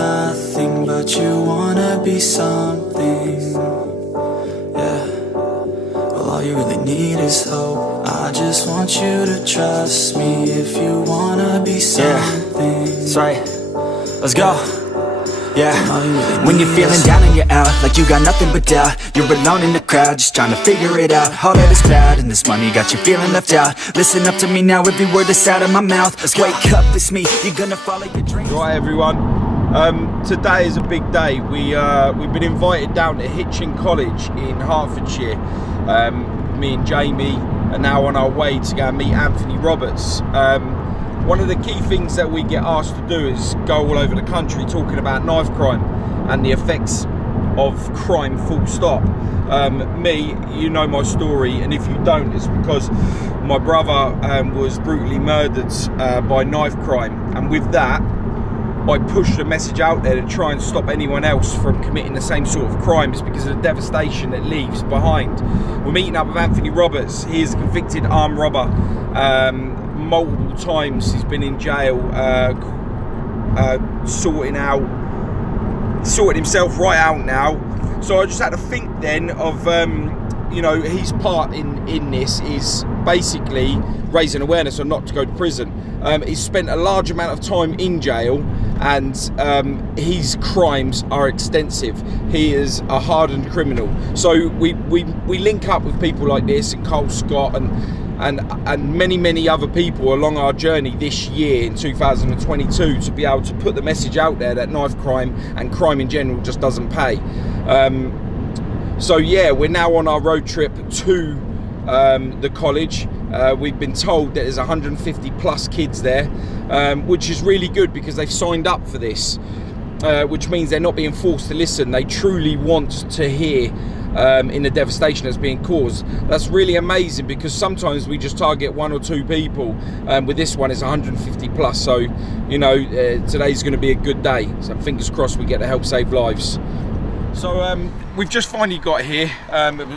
nothing, but you wanna be something. Yeah, well, all you really need is hope. I just want you to trust me if you wanna be something. Yeah, that's right. Let's go. Yeah, when you're feeling down and you're out, like you got nothing but doubt, you're alone in the crowd, just trying to figure it out. All of this cloud and this money got you feeling left out. Listen up to me now, every word that's out of my mouth. Let's wake up, it's me, you're gonna follow your dreams. Right everyone, today is a big day. We've been invited down to Hitchin College in Hertfordshire. Me and Jamie are now on our way to go and meet Anthony Roberts. One of the key things that we get asked to do is go all over the country talking about knife crime and the effects of crime, full stop. Me, you know my story, and if you don't, it's because my brother was brutally murdered by knife crime, and with that I pushed a message out there to try and stop anyone else from committing the same sort of crimes because of the devastation it leaves behind. We're meeting up with Anthony Roberts. He is a convicted armed robber. Multiple times he's been in jail, sorting himself right out now. So I just had to think then of you know, his part in this is basically raising awareness on not to go to prison. He's spent a large amount of time in jail, and his crimes are extensive. He is a hardened criminal. So we link up with people like this, and Cole Scott and many other people along our journey this year in 2022 to be able to put the message out there that knife crime and crime in general just doesn't pay. So yeah, we're now on our road trip to the college. We've been told that there's 150 plus kids there, which is really good because they've signed up for this, which means they're not being forced to listen. They truly want to hear in the devastation that's being caused. That's really amazing because sometimes we just target one or two people. With this one, it's 150 plus. So, you know, today's going to be a good day. So fingers crossed we get to help save lives. So we've just finally got here.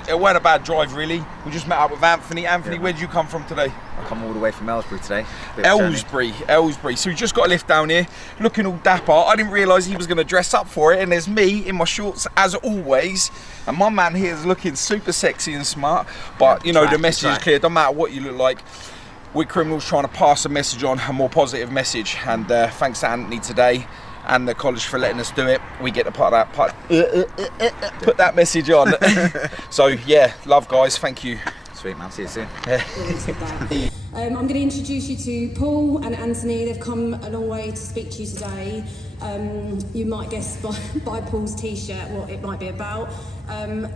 It weren't a bad drive really. We just met up with Anthony. Anthony, where did you come from today? I come all the way from Aylesbury today. Aylesbury. So we just got a lift down here, looking all dapper. I didn't realise he was going to dress up for it, and there's me in my shorts as always, and my man here is looking super sexy and smart. But you know, the message is clear. Don't matter what you look like. We're criminals trying to pass a message on, a more positive message. And thanks to Anthony today and the college for letting us do it. We get to put that message on. So yeah, love guys. Thank you. Sweet man, see you soon. I'm going to introduce you to Paul and Anthony. They've come a long way to speak to you today. You might guess by Paul's t-shirt what it might be about.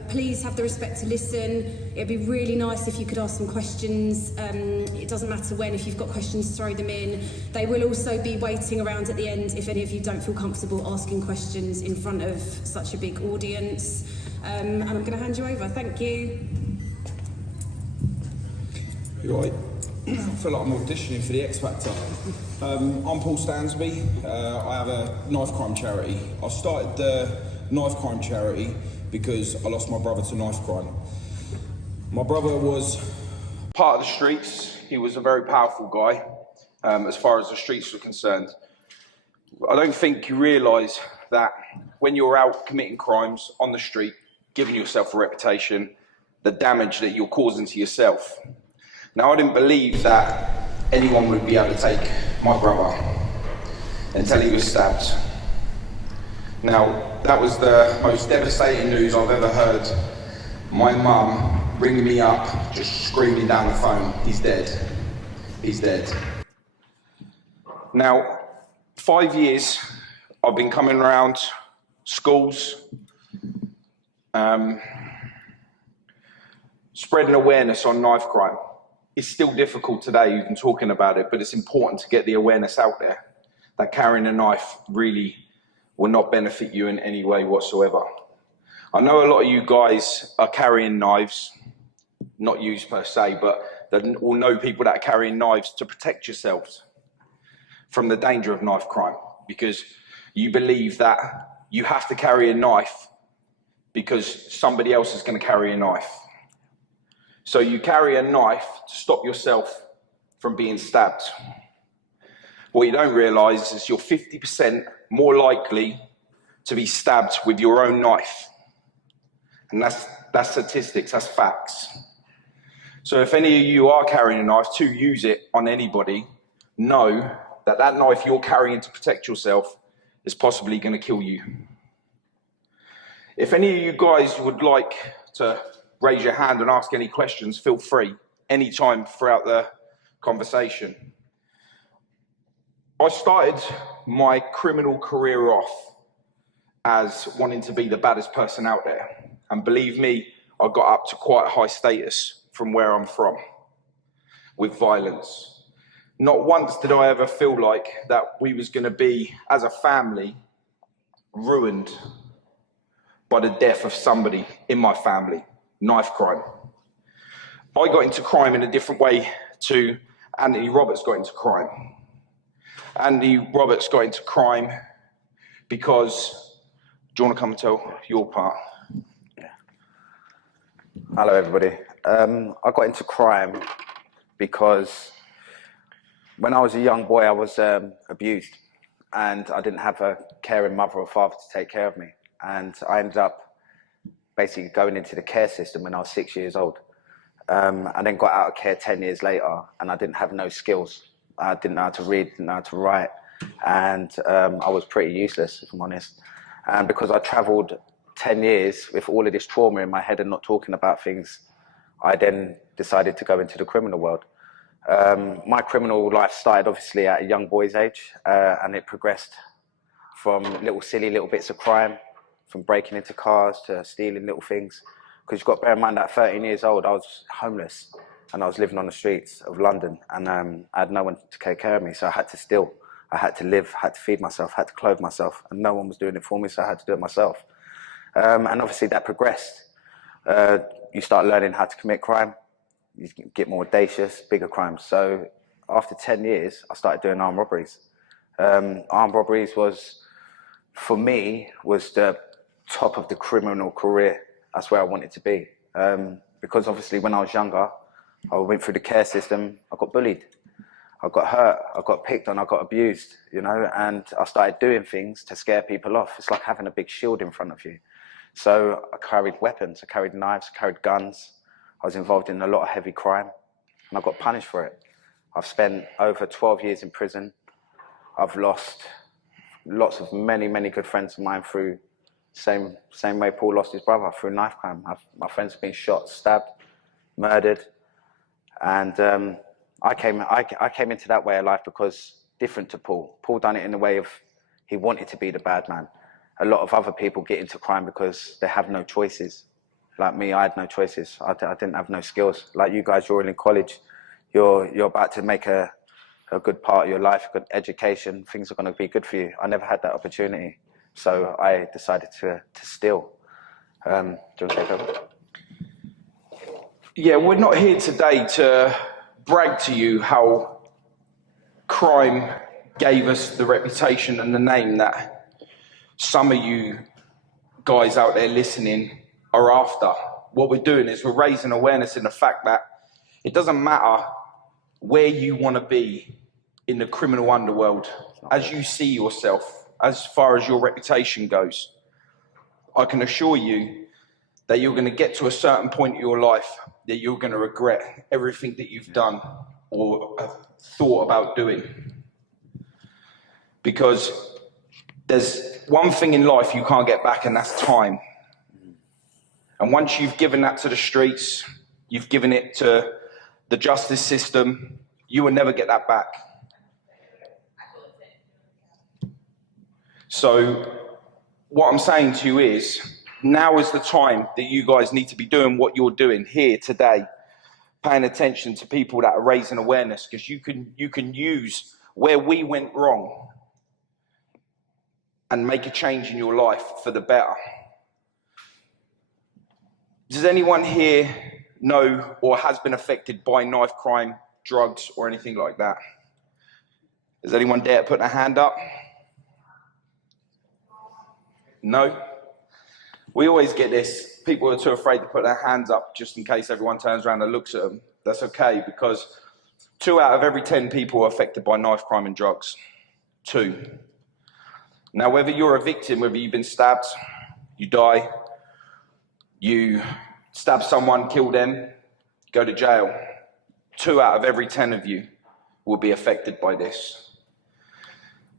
Please have the respect to listen. It'd be really nice if you could ask some questions. It doesn't matter when. If you've got questions, throw them in. They will also be waiting around at the end if any of you don't feel comfortable asking questions in front of such a big audience. And I'm going to hand you over. Thank you. You're right. I feel like I'm auditioning for the X Factor. I'm Paul Stansby. I have a knife crime charity. I started the knife crime charity because I lost my brother to knife crime. My brother was part of the streets. He was a very powerful guy as far as the streets were concerned. I don't think you realise that when you're out committing crimes on the street, giving yourself a reputation, the damage that you're causing to yourself. Now, I didn't believe that anyone would be able to take my brother until he was stabbed. Now, that was the most devastating news I've ever heard. My mum ringing me up, just screaming down the phone, he's dead, he's dead. Now, 5 years I've been coming around schools, spreading awareness on knife crime. It's still difficult today, even talking about it, but it's important to get the awareness out there that carrying a knife really will not benefit you in any way whatsoever. I know a lot of you guys are carrying knives, not used per se, but that will know people that are carrying knives to protect yourselves from the danger of knife crime, because you believe that you have to carry a knife because somebody else is going to carry a knife. So you carry a knife to stop yourself from being stabbed. What you don't realise is you're 50% more likely to be stabbed with your own knife. And that's statistics, that's facts. So if any of you are carrying a knife to use it on anybody, know that that knife you're carrying to protect yourself is possibly going to kill you. If any of you guys would like to raise your hand and ask any questions, feel free anytime throughout the conversation. I started my criminal career off as wanting to be the baddest person out there. And believe me, I got up to quite a high status from where I'm from with violence. Not once did I ever feel like that we was going to be, as a family, ruined by the death of somebody in my family, knife crime. I got into crime in a different way to Anthony Roberts got into crime. Anthony Roberts got into crime because, do you want to come and tell your part? Hello, everybody. I got into crime because when I was a young boy, I was abused, and I didn't have a caring mother or father to take care of me. And I ended up basically going into the care system when I was 6 years old. I then got out of care 10 years later, and I didn't have no skills. I didn't know how to read, didn't know how to write, and I was pretty useless, if I'm honest. And because I travelled 10 years with all of this trauma in my head and not talking about things, I then decided to go into the criminal world. My criminal life started obviously at a young boy's age, and it progressed from silly little bits of crime, from breaking into cars to stealing little things. Because you've got to bear in mind that at 13 years old, I was homeless and I was living on the streets of London, and I had no one to take care of me, so I had to steal. I had to live, had to feed myself, had to clothe myself, and no one was doing it for me, so I had to do it myself. And obviously that progressed. You start learning how to commit crime, you get more audacious, bigger crimes. So after 10 years, I started doing armed robberies. Armed robberies was, for me, was the top of the criminal career. That's where I wanted to be. Because obviously when I was younger, I went through the care system, I got bullied, I got hurt, I got picked on, I got abused, you know, and I started doing things to scare people off. It's like having a big shield in front of you. So I carried weapons, I carried knives, I carried guns. I was involved in a lot of heavy crime, and I got punished for it. I've spent over 12 years in prison. I've lost lots of many good friends of mine through same way Paul lost his brother, through knife crime. My friends have been shot, stabbed, murdered, and I came into that way of life because different to Paul. Paul done it in the way of he wanted to be the bad man. A lot of other people get into crime because they have no choices. Like me, I had no choices. I didn't have no skills. Like you guys, you're all in college. You're about to make a good part of your life, a good education. Things are going to be good for you. I never had that opportunity, so I decided to steal. Do you want to take over? Yeah, we're not here today to brag to you how crime gave us the reputation and the name that some of you guys out there listening are after. What we're doing is we're raising awareness in the fact that it doesn't matter where you want to be in the criminal underworld, as you see yourself, as far as your reputation goes. I can assure you that you're going to get to a certain point in your life that you're going to regret everything that you've done or have thought about doing. Because there's one thing in life you can't get back, and that's time. And once you've given that to the streets, you've given it to the justice system, you will never get that back. So what I'm saying to you is, now is the time that you guys need to be doing what you're doing here today, paying attention to people that are raising awareness, because you can use where we went wrong and make a change in your life for the better. Does anyone here know or has been affected by knife crime, drugs, or anything like that? Does anyone dare put their hand up? No? We always get this. People are too afraid to put their hands up just in case everyone turns around and looks at them. That's okay, because 2 out of every 10 people are affected by knife crime and drugs. 2. Now, whether you're a victim, whether you've been stabbed, you die, you stab someone, kill them, go to jail, 2 out of every 10 of you will be affected by this.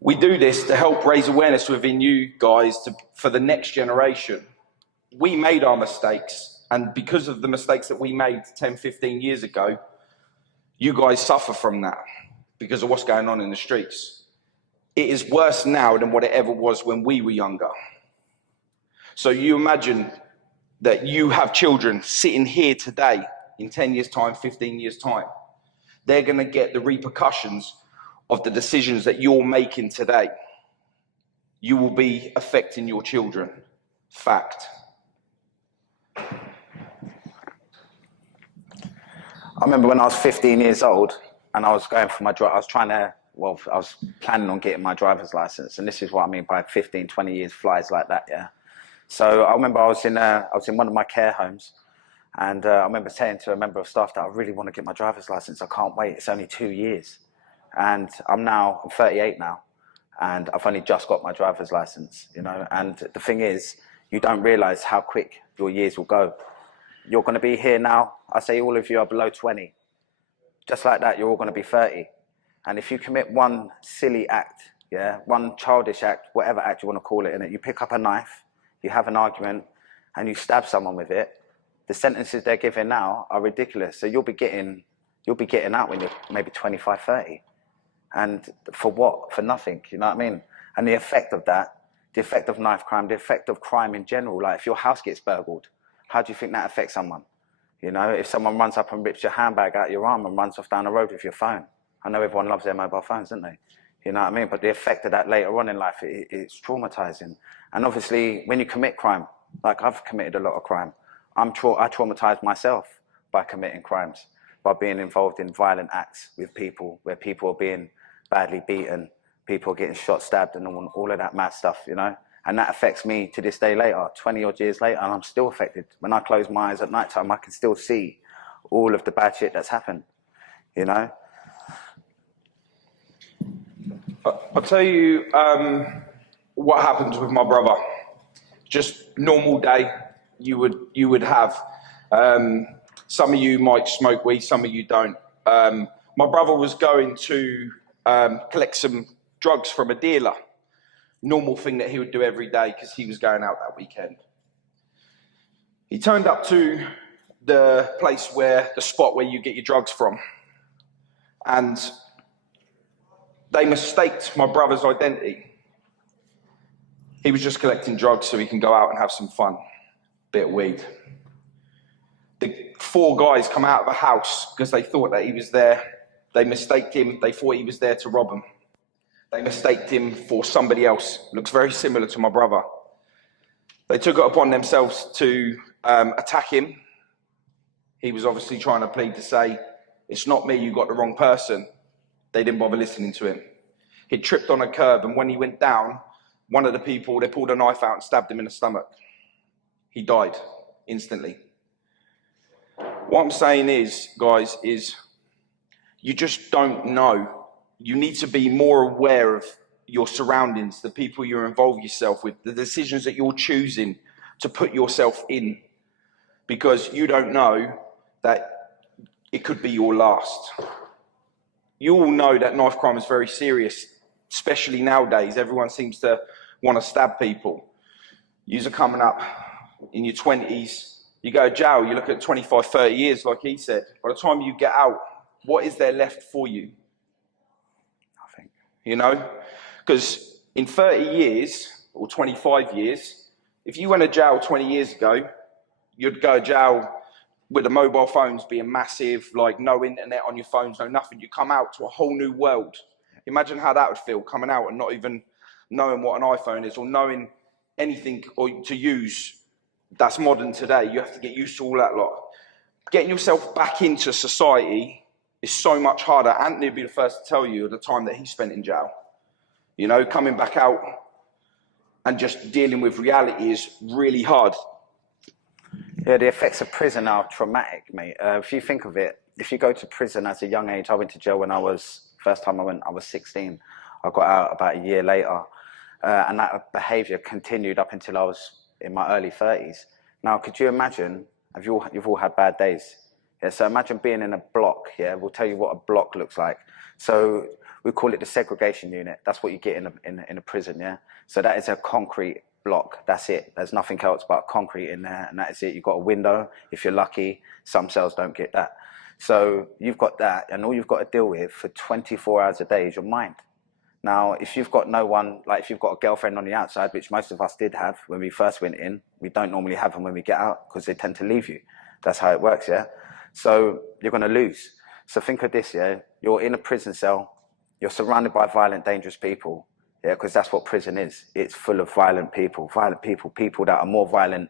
We do this to help raise awareness within you guys for the next generation. We made our mistakes, and because of the mistakes that we made 10, 15 years ago, you guys suffer from that because of what's going on in the streets. It is worse now than what it ever was when we were younger. So you imagine that you have children sitting here today in 10 years' time, 15 years' time. They're going to get the repercussions of the decisions that you're making today. You will be affecting your children. Fact. I remember when I was 15 years old and I was going for my I was planning on getting my driver's license, and this is what I mean by 15, 20 years flies like that, yeah. So I remember I was in one of my care homes, and I remember saying to a member of staff that I really want to get my driver's license. I can't wait. It's only 2 years. And I'm 38 now, and I've only just got my driver's license, you know. And the thing is, you don't realize how quick your years will go. You're going to be here now. I say all of you are below 20. Just like that, you're all going to be 30. And if you commit one silly act, yeah, one childish act, whatever act you want to call it, in it, you pick up a knife, you have an argument, and you stab someone with it, the sentences they're giving now are ridiculous. So you'll be getting out when you're maybe 25, 30. And for what? For nothing, you know what I mean? And the effect of that, the effect of knife crime, the effect of crime in general, like if your house gets burgled, how do you think that affects someone? You know, if someone runs up and rips your handbag out your arm and runs off down the road with your phone. I know everyone loves their mobile phones, don't they? You know what I mean? But the effect of that later on in life, it's traumatizing. And obviously, when you commit crime, like I've committed a lot of crime, I traumatized myself by committing crimes, by being involved in violent acts with people, where people are being badly beaten, people are getting shot, stabbed, and all of that mad stuff, you know? And that affects me to this day later, 20 odd years later, and I'm still affected. When I close my eyes at night time, I can still see all of the bad shit that's happened, you know? I'll tell you what happened with my brother. Just normal day, you would have. Some of you might smoke weed, some of you don't. My brother was going to collect some drugs from a dealer. Normal thing that he would do every day because he was going out that weekend. He turned up to the spot where you get your drugs from, and they mistaked my brother's identity. He was just collecting drugs so he can go out and have some fun, bit of weed. The 4 guys come out of a house because they thought that he was there. They mistaked him. They thought he was there to rob them. They mistaked him for somebody else. Looks very similar to my brother. They took it upon themselves to attack him. He was obviously trying to plead to say, "It's not me, you got the wrong person." They didn't bother listening to him. He tripped on a curb, and when he went down, one of the people, they pulled a knife out and stabbed him in the stomach. He died instantly. What I'm saying is, guys, is you just don't know. You need to be more aware of your surroundings, the people you involve yourself with, the decisions that you're choosing to put yourself in, because you don't know that it could be your last. You all know that knife crime is very serious, especially nowadays. Everyone seems to want to stab people. Yous are coming up in your 20s. You go to jail, you look at 25, 30 years, like he said. By the time you get out, what is there left for you? Nothing. You know? Because in 30 years, or 25 years, if you went to jail 20 years ago, you'd go to jail with the mobile phones being massive, like no internet on your phones, no nothing. You come out to a whole new world. Imagine how that would feel, coming out and not even knowing what an iPhone is or knowing anything or to use that's modern today. You have to get used to all that lot. Getting yourself back into society is so much harder. Anthony would be the first to tell you the time that he spent in jail. You know, coming back out and just dealing with reality is really hard. Yeah, the effects of prison are traumatic, mate. If you think of it, if you go to prison at a young age, I went to jail when first time I went, I was 16. I got out about a year later. And that behaviour continued up until I was in my early 30s. Now, could you imagine, you've all had bad days. Yeah, so imagine being in a block, yeah, we'll tell you what a block looks like. So we call it the segregation unit. That's what you get in a prison, yeah? So that is a concrete block, that's it. There's nothing else but concrete in there, and that is it. You've got a window, if you're lucky. Some cells don't get that. So you've got that, and all you've got to deal with for 24 hours a day is your mind. Now, if you've got no one, like if you've got a girlfriend on the outside, which most of us did have when we first went in, we don't normally have them when we get out because they tend to leave you. That's how it works, yeah? So you're going to lose. So think of this, yeah? You're in a prison cell, you're surrounded by violent, dangerous people, yeah? Because that's what prison is. It's full of violent people that are more violent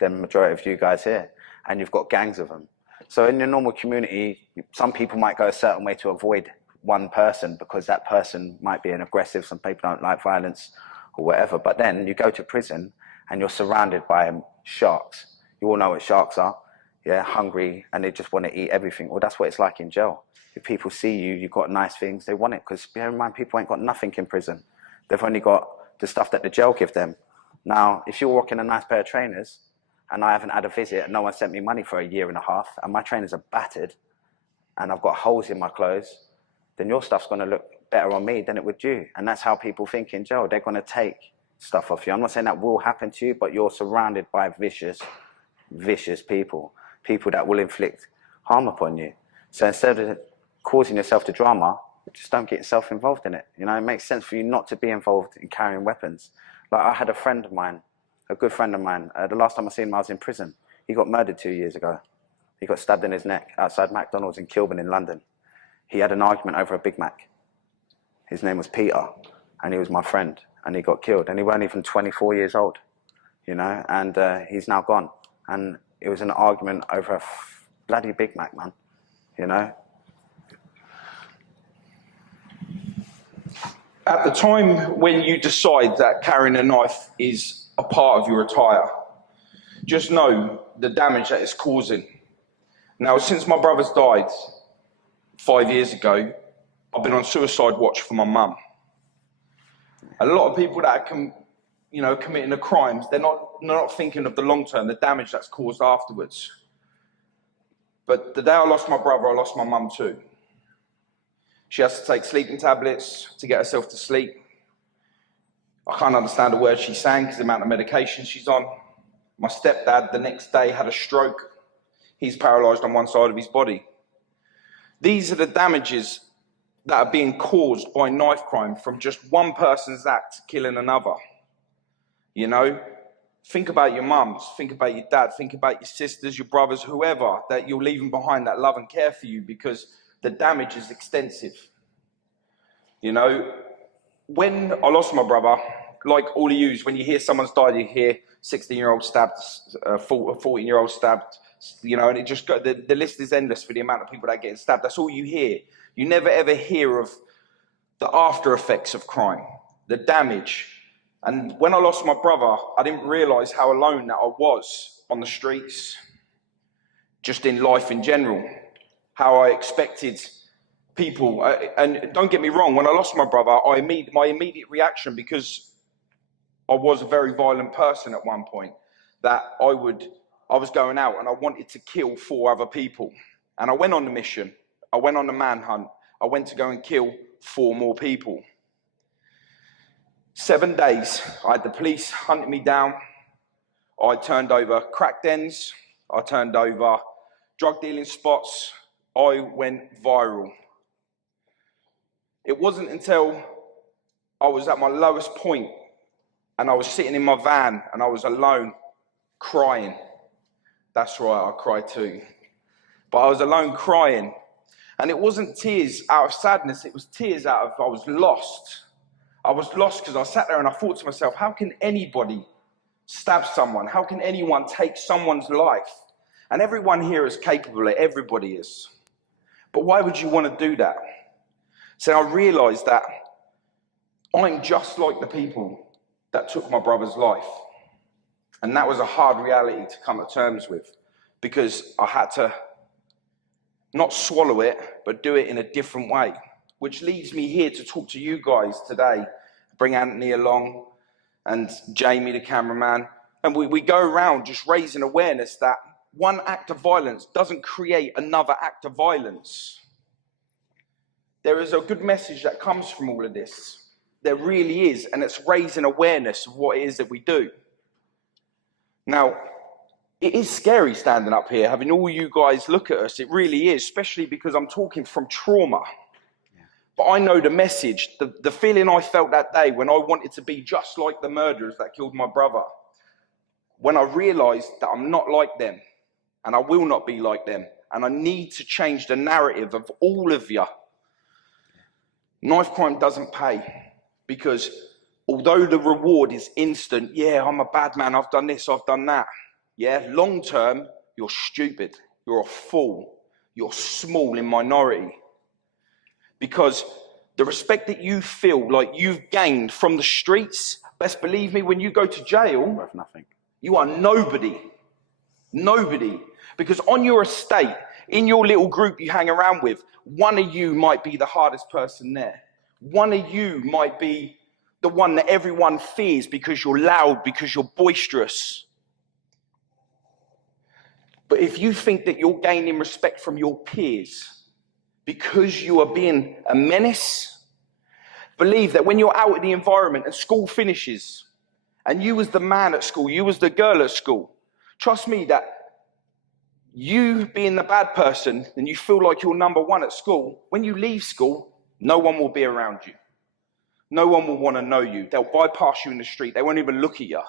than the majority of you guys here. And you've got gangs of them. So in your normal community, some people might go a certain way to avoid one person because that person might be an aggressive, some people don't like violence or whatever, but then you go to prison and you're surrounded by sharks. You all know what sharks are, yeah, hungry, and they just want to eat everything. Well, that's what it's like in jail. If people see you, you've got nice things, they want it, because bear in mind, people ain't got nothing in prison. They've only got the stuff that the jail give them. Now, if you're rocking a nice pair of trainers and I haven't had a visit and no one sent me money for a year and a half and my trainers are battered and I've got holes in my clothes, then your stuff's going to look better on me than it would you. And that's how people think in jail. They're going to take stuff off you. I'm not saying that will happen to you, but you're surrounded by vicious people that will inflict harm upon you. So instead of causing yourself to drama, just don't get yourself involved in it. You know, it makes sense for you not to be involved in carrying weapons. Like I had a friend of mine, a good friend of mine, the last time I seen him, I was in prison. He got murdered 2 years ago. He got stabbed in his neck outside McDonald's in Kilburn in London. He had an argument over a Big Mac. His name was Peter, and he was my friend, and he got killed. And he wasn't even 24 years old, you know, and he's now gone. And it was an argument over a bloody Big Mac, man, you know. At the time when you decide that carrying a knife is a part of your attire, just know the damage that it's causing. Now, since my brother's died 5 years ago, I've been on suicide watch for my mum. A lot of people that are committing the crimes, they're not thinking of the long term, the damage that's caused afterwards. But the day I lost my brother, I lost my mum too. She has to take sleeping tablets to get herself to sleep. I can't understand the words she's saying because the amount of medication she's on. My stepdad, the next day, had a stroke. He's paralysed on one side of his body. These are the damages that are being caused by knife crime from just one person's act killing another. You know, think about your mums, think about your dad, think about your sisters, your brothers, whoever that you're leaving behind that love and care for you, because the damage is extensive. You know, when I lost my brother, like all of you, when you hear someone's died, you hear 16-year-old stabbed, 14-year-old stabbed, you know, and it just the list is endless for the amount of people that are getting stabbed. That's all you hear. You never ever hear of the after effects of crime, the damage. And when I lost my brother, I didn't realise how alone that I was on the streets, just in life in general, how I expected people, and don't get me wrong, when I lost my brother, my immediate reaction, because I was a very violent person at one point, that I was going out and I wanted to kill 4 other people. And I went on the mission. I went on the manhunt. I went to go and kill 4 more people. 7 days, I had the police hunting me down. I turned over crack dens. I turned over drug dealing spots. I went viral. It wasn't until I was at my lowest point and I was sitting in my van and I was alone crying. That's right, I cried too. But I was alone crying. And it wasn't tears out of sadness, it was tears out of I was lost. I was lost because I sat there and I thought to myself, how can anybody stab someone? How can anyone take someone's life? And everyone here is capable, everybody is. But why would you want to do that? So I realised that I'm just like the people that took my brother's life. And that was a hard reality to come to terms with, because I had to not swallow it, but do it in a different way. Which leads me here to talk to you guys today. Bring Anthony along and Jamie, the cameraman. And we go around just raising awareness that one act of violence doesn't create another act of violence. There is a good message that comes from all of this. There really is, and it's raising awareness of what it is that we do. Now, it is scary standing up here, having all you guys look at us. It really is, especially because I'm talking from trauma. But I know the message, the feeling I felt that day when I wanted to be just like the murderers that killed my brother. When I realised that I'm not like them, and I will not be like them, and I need to change the narrative of all of you. Knife crime doesn't pay, because although the reward is instant, yeah, I'm a bad man, I've done this, I've done that. Yeah, long term, you're stupid, you're a fool, you're small in minority. Because the respect that you feel like you've gained from the streets, best believe me, when you go to jail, Worth nothing. You are nobody. Nobody. Because on your estate, in your little group you hang around with, one of you might be the hardest person there. One of you might be the one that everyone fears because you're loud, because you're boisterous. But if you think that you're gaining respect from your peers because you are being a menace, believe that when you're out in the environment and school finishes, and you was the man at school, you was the girl at school, trust me that you being the bad person and you feel like you're number one at school, when you leave school, no one will be around you. No one will want to know you. They'll bypass you in the street. They won't even look at you.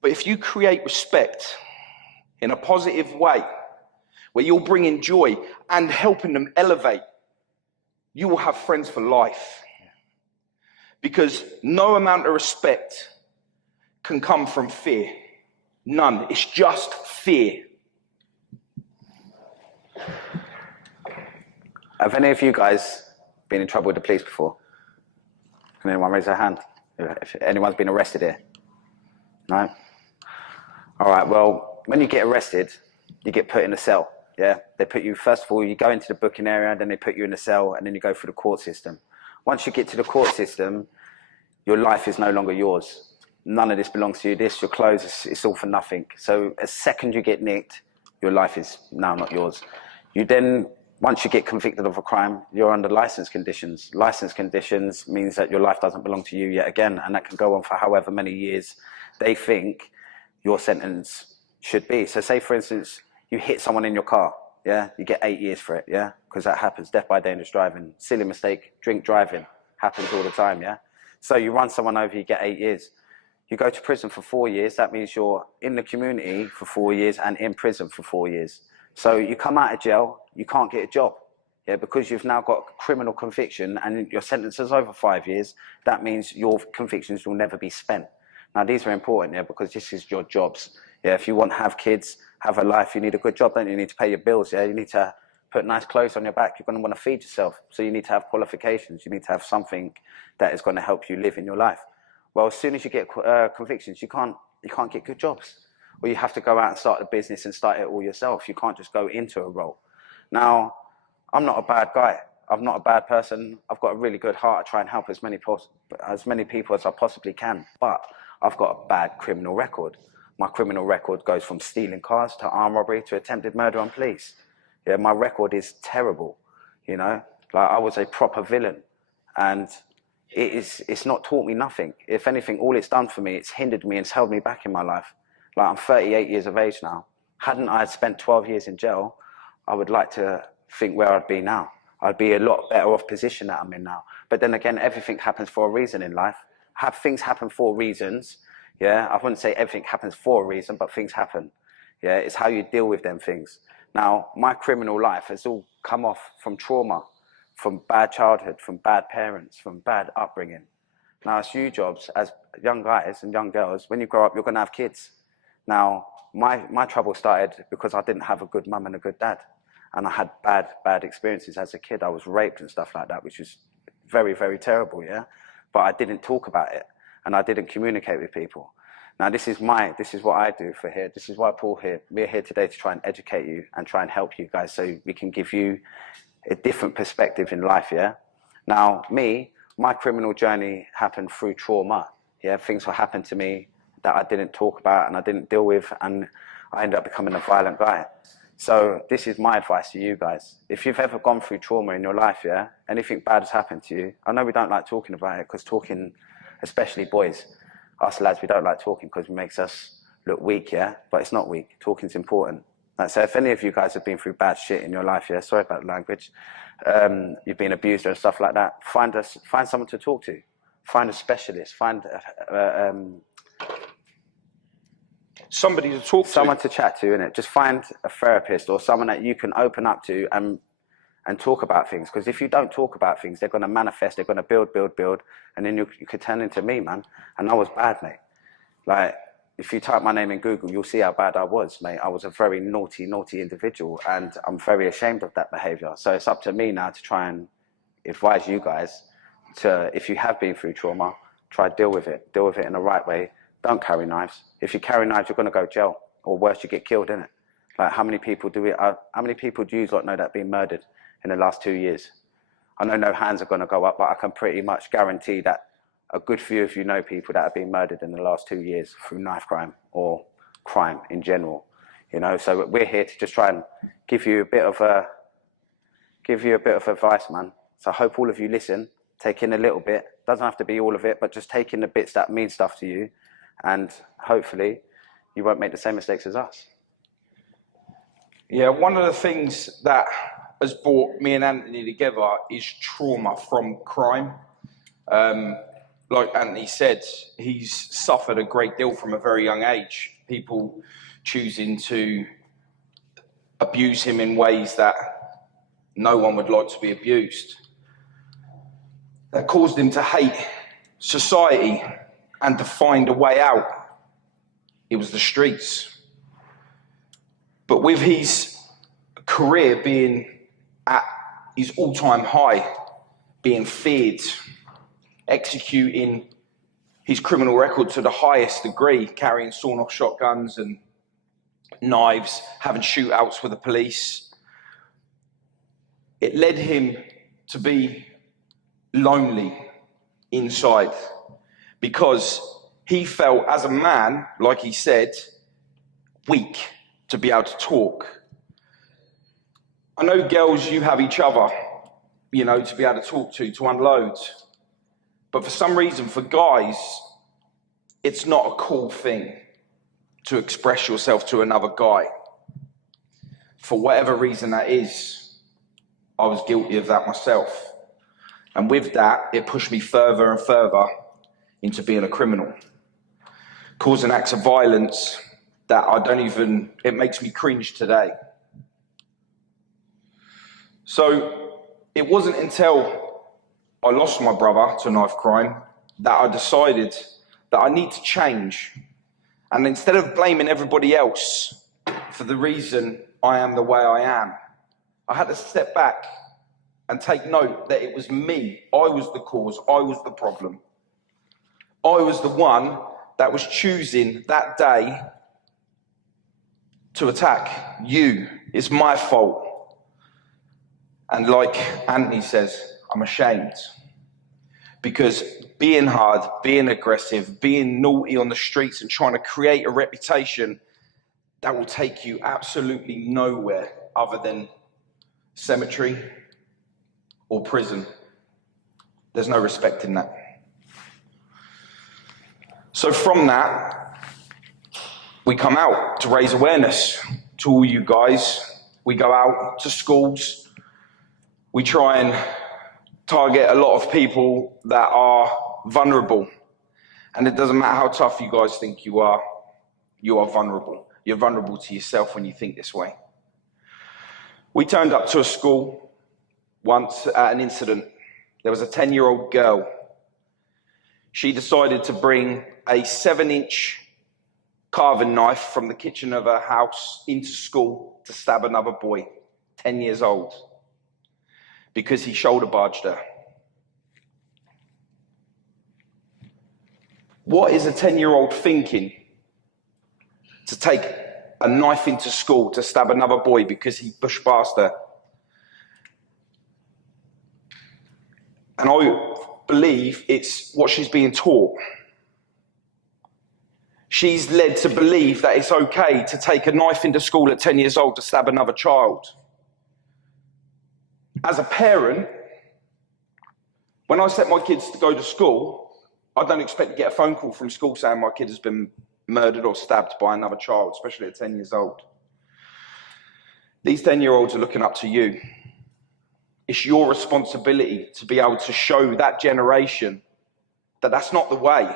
But if you create respect in a positive way, where you're bringing joy and helping them elevate, you will have friends for life. Because no amount of respect can come from fear. None. It's just fear. Have any of you guys been in trouble with the police before? Can anyone raise their hand? If anyone's been arrested here? No? All right, well, when you get arrested, you get put in a cell, yeah? They put you, first of all, you go into the booking area, then they put you in a cell, and then you go through the court system. Once you get to the court system, your life is no longer yours. None of this belongs to you. This, your clothes, it's all for nothing. So a second you get nicked, your life is now not yours. You then, once you get convicted of a crime, you're under license conditions. License conditions means that your life doesn't belong to you yet again, and that can go on for however many years they think your sentence should be. So say, for instance, you hit someone in your car, yeah? You get 8 years for it, yeah? Because that happens, death by dangerous driving. Silly mistake, drink driving, happens all the time, yeah? So you run someone over, you get 8 years. You go to prison for 4 years, that means you're in the community for 4 years and in prison for 4 years. So you come out of jail, you can't get a job, yeah, because you've now got a criminal conviction and your sentence is over 5 years. That means your convictions will never be spent. Now, these are important, yeah, because this is your jobs. Yeah, if you want to have kids, have a life, you need a good job, don't you? You need to pay your bills, yeah? You need to put nice clothes on your back. You're going to want to feed yourself. So you need to have qualifications. You need to have something that is going to help you live in your life. Well, as soon as you get convictions, you can't get good jobs. Or you have to go out and start a business and start it all yourself. You can't just go into a role. Now, I'm not a bad guy. I'm not a bad person. I've got a really good heart. I try and help as many people as I possibly can. But I've got a bad criminal record. My criminal record goes from stealing cars to armed robbery to attempted murder on police. Yeah, my record is terrible. You know, like I was a proper villain, and it's not taught me nothing. If anything, all it's done for me, it's hindered me and it's held me back in my life. Like, I'm 38 years of age now. Hadn't I spent 12 years in jail, I would like to think where I'd be now. I'd be a lot better off position that I'm in now. But then again, everything happens for a reason in life. Things happen for reasons. Yeah, I wouldn't say everything happens for a reason, but things happen. Yeah, it's how you deal with them things. Now, my criminal life has all come off from trauma, from bad childhood, from bad parents, from bad upbringing. Now, it's you jobs as young guys and young girls. When you grow up, you're going to have kids. Now, my trouble started because I didn't have a good mum and a good dad. And I had bad experiences as a kid. I was raped and stuff like that, which was very, very terrible, yeah? But I didn't talk about it, and I didn't communicate with people. Now, this is what I do for here. This is why we're here today to try and educate you and try and help you guys so we can give you a different perspective in life, yeah? Now, my criminal journey happened through trauma, yeah? Things that happened to me that I didn't talk about and I didn't deal with, and I ended up becoming a violent guy. So this is my advice to you guys. If you've ever gone through trauma in your life, yeah, anything bad has happened to you, I know we don't like talking about it because talking, especially boys, us lads, we don't like talking because it makes us look weak, yeah? But it's not weak. Talking's important. Like, so if any of you guys have been through bad shit in your life, yeah, sorry about the language, you've been abused and stuff like that, find someone to talk to. Find a specialist. Find Somebody to talk to. Someone to chat to, innit? Just find a therapist or someone that you can open up to and talk about things. Because if you don't talk about things, they're going to manifest, they're going to build, and then you could turn into me, man. And I was bad, mate. Like, if you type my name in Google, you'll see how bad I was, mate. I was a very naughty individual, and I'm very ashamed of that behaviour. So it's up to me now to try and advise you guys to, if you have been through trauma, try to deal with it in the right way. Don't carry knives. If you carry knives, you're going to go to jail, or worse, you get killed, innit? Like, how many people do you lot know that have been murdered in the last 2 years? I know no hands are going to go up, but I can pretty much guarantee that a good few of you know people that have been murdered in the last 2 years through knife crime or crime in general. You know, so we're here to just try and give you a bit of advice, man. So I hope all of you listen, take in a little bit. Doesn't have to be all of it, but just take in the bits that mean stuff to you, and hopefully you won't make the same mistakes as us. Yeah, one of the things that has brought me and Anthony together is trauma from crime. Like Anthony said, he's suffered a great deal from a very young age. People choosing to abuse him in ways that no one would like to be abused. That caused him to hate society and to find a way out. It was the streets. But with his career being at his all-time high, being feared, executing his criminal record to the highest degree, carrying sawn-off shotguns and knives, having shootouts with the police, it led him to be lonely inside because he felt, as a man, like he said, weak to be able to talk. I know, girls, you have each other, you know, to be able to talk to unload. But for some reason, for guys, it's not a cool thing to express yourself to another guy. For whatever reason that is, I was guilty of that myself. And with that, it pushed me further and further into being a criminal, causing acts of violence that it makes me cringe today. So it wasn't until I lost my brother to knife crime that I decided that I need to change. And instead of blaming everybody else for the reason I am the way I am, I had to step back and take note that it was me. I was the cause. I was the problem. I was the one that was choosing that day to attack you. It's my fault. And like Anthony says, I'm ashamed. Because being hard, being aggressive, being naughty on the streets and trying to create a reputation that will take you absolutely nowhere other than cemetery or prison. There's no respect in that. So from that, we come out to raise awareness to all you guys. We go out to schools. We try and target a lot of people that are vulnerable. And it doesn't matter how tough you guys think you are vulnerable. You're vulnerable to yourself when you think this way. We turned up to a school once at an incident. There was a 10-year-old girl. She decided to bring a 7-inch carving knife from the kitchen of her house into school to stab another boy, 10 years old, because he shoulder barged her. What is a 10-year-old thinking to take a knife into school to stab another boy because he pushed past her. And I believe it's what she's being taught. She's led to believe that it's okay to take a knife into school at 10 years old to stab another child. As a parent, when I set my kids to go to school, I don't expect to get a phone call from school saying my kid has been murdered or stabbed by another child, especially at 10 years old. These 10-year-olds are looking up to you. It's your responsibility to be able to show that generation that that's not the way.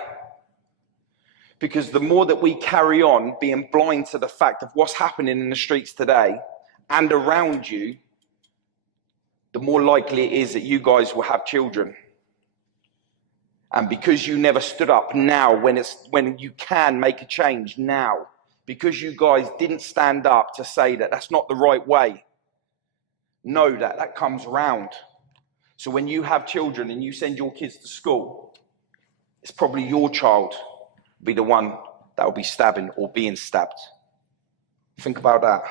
Because the more that we carry on being blind to the fact of what's happening in the streets today and around you, the more likely it is that you guys will have children. And because you never stood up now when you can make a change now, because you guys didn't stand up to say that that's not the right way, know that that comes around. So when you have children and you send your kids to school, it's probably your child will be the one that will be stabbing or being stabbed. Think about that.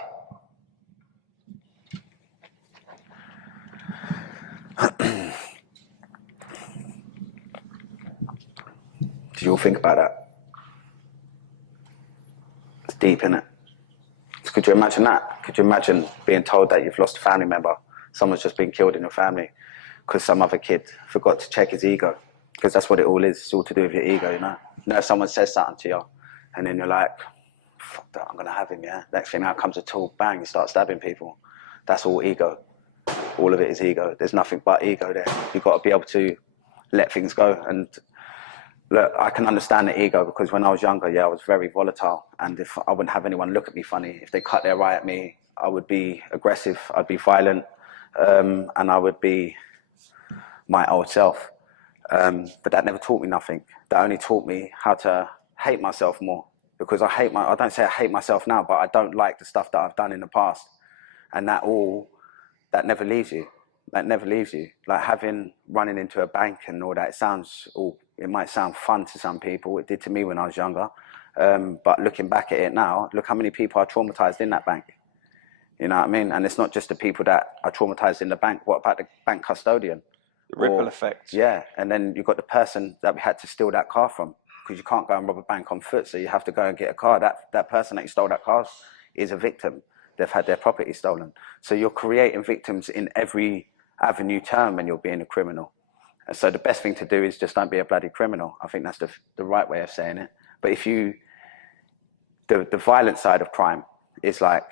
Do you all think about that? It's deep, isn't it? Could you imagine that? Could you imagine being told that you've lost a family member, someone's just been killed in your family because some other kid forgot to check his ego? Because that's what it all is. It's all to do with your ego, you know? You know, if someone says something to you and then you're like, fuck that, I'm going to have him, yeah? Next thing out comes a tool, bang, you start stabbing people. That's all ego. All of it is ego. There's nothing but ego there. You've got to be able to let things go. And look, I can understand the ego because when I was younger, yeah, I was very volatile. And if I wouldn't have anyone look at me funny, if they cut their eye at me, I would be aggressive, I'd be violent, and I would be my old self. But that never taught me nothing. That only taught me how to hate myself more. Because I don't say I hate myself now, but I don't like the stuff that I've done in the past. And that never leaves you. That never leaves you. Like running into a bank and all that, it might sound fun to some people. It did to me when I was younger. But looking back at it now, look how many people are traumatized in that bank. You know what I mean? And it's not just the people that are traumatized in the bank. What about the bank custodian? The ripple effect. Yeah, and then you've got the person that we had to steal that car from because you can't go and rob a bank on foot, so you have to go and get a car. That person that you stole that car is a victim. They've had their property stolen. So you're creating victims in every avenue turn when you're being a criminal. And so the best thing to do is just don't be a bloody criminal. I think that's the right way of saying it. But the violent side of crime is like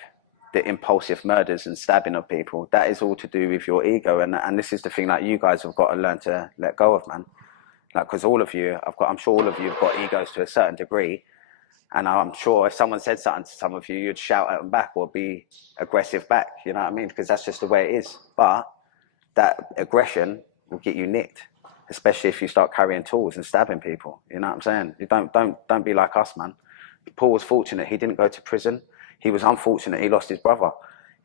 the impulsive murders and stabbing of people. That is all to do with your ego. And this is the thing that you guys have got to learn to let go of, man. Like, because I'm sure all of you have got egos to a certain degree. And I'm sure if someone said something to some of you, you'd shout at them back or be aggressive back. You know what I mean? Because that's just the way it is. But that aggression will get you nicked, especially if you start carrying tools and stabbing people. You know what I'm saying? You don't be like us, man. Paul was fortunate. He didn't go to prison. He was unfortunate. He lost his brother.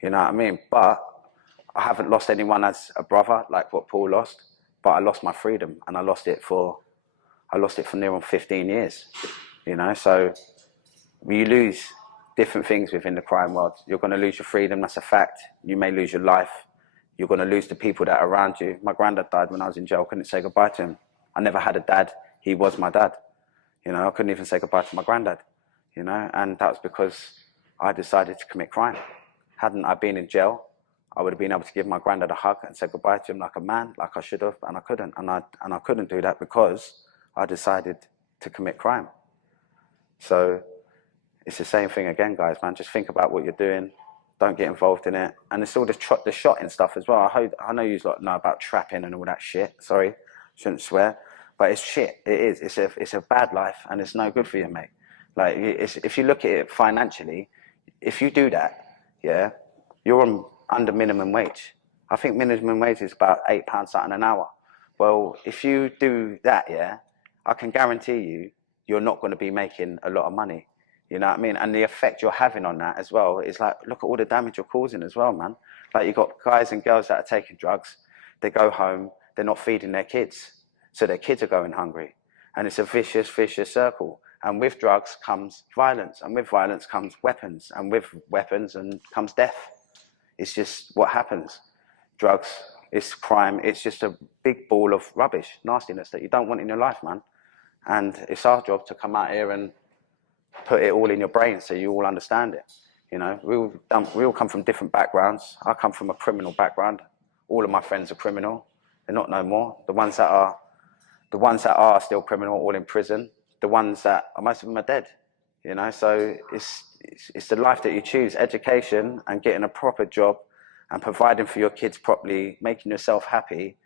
You know what I mean? But I haven't lost anyone as a brother like what Paul lost. But I lost my freedom, and I lost it for near on 15 years. You know, so you lose different things within the crime world. You're going to lose your freedom. That's a fact. You may lose your life. You're going to lose the people that are around you. My granddad died when I was in jail. I couldn't say goodbye to him. I never had a dad. He was my dad. You know, I couldn't even say goodbye to my granddad. You know, and that was because I decided to commit crime. Hadn't I been in jail, I would have been able to give my granddad a hug and say goodbye to him like a man, like I should have, and I couldn't. And I couldn't do that because I decided to commit crime. So it's the same thing again, guys, man. Just think about what you're doing. Don't get involved in it. And it's all the shotting stuff as well. I know you lot know about trapping and all that shit. Sorry, shouldn't swear. But it's shit. It is. It's a bad life and it's no good for you, mate. Like, if you look at it financially, if you do that, yeah, you're under minimum wage. I think minimum wage is about £8 something an hour. Well, if you do that, yeah, I can guarantee you're not going to be making a lot of money. You know what I mean? And the effect you're having on that as well is like, look at all the damage you're causing as well, man. Like, you've got guys and girls that are taking drugs. They go home, they're not feeding their kids. So their kids are going hungry. And it's a vicious, vicious circle. And with drugs comes violence, and with violence comes weapons, and with weapons comes death. It's just what happens. Drugs, it's crime, it's just a big ball of rubbish, nastiness that you don't want in your life, man. And it's our job to come out here and put it all in your brain so you all understand it. You know, we all come from different backgrounds. I come from a criminal background. All of my friends are criminal. They're not no more. The ones that are still criminal, all in prison. The ones that most of them are dead. You know, so it's the life that you choose. Education and getting a proper job and providing for your kids properly, making yourself happy,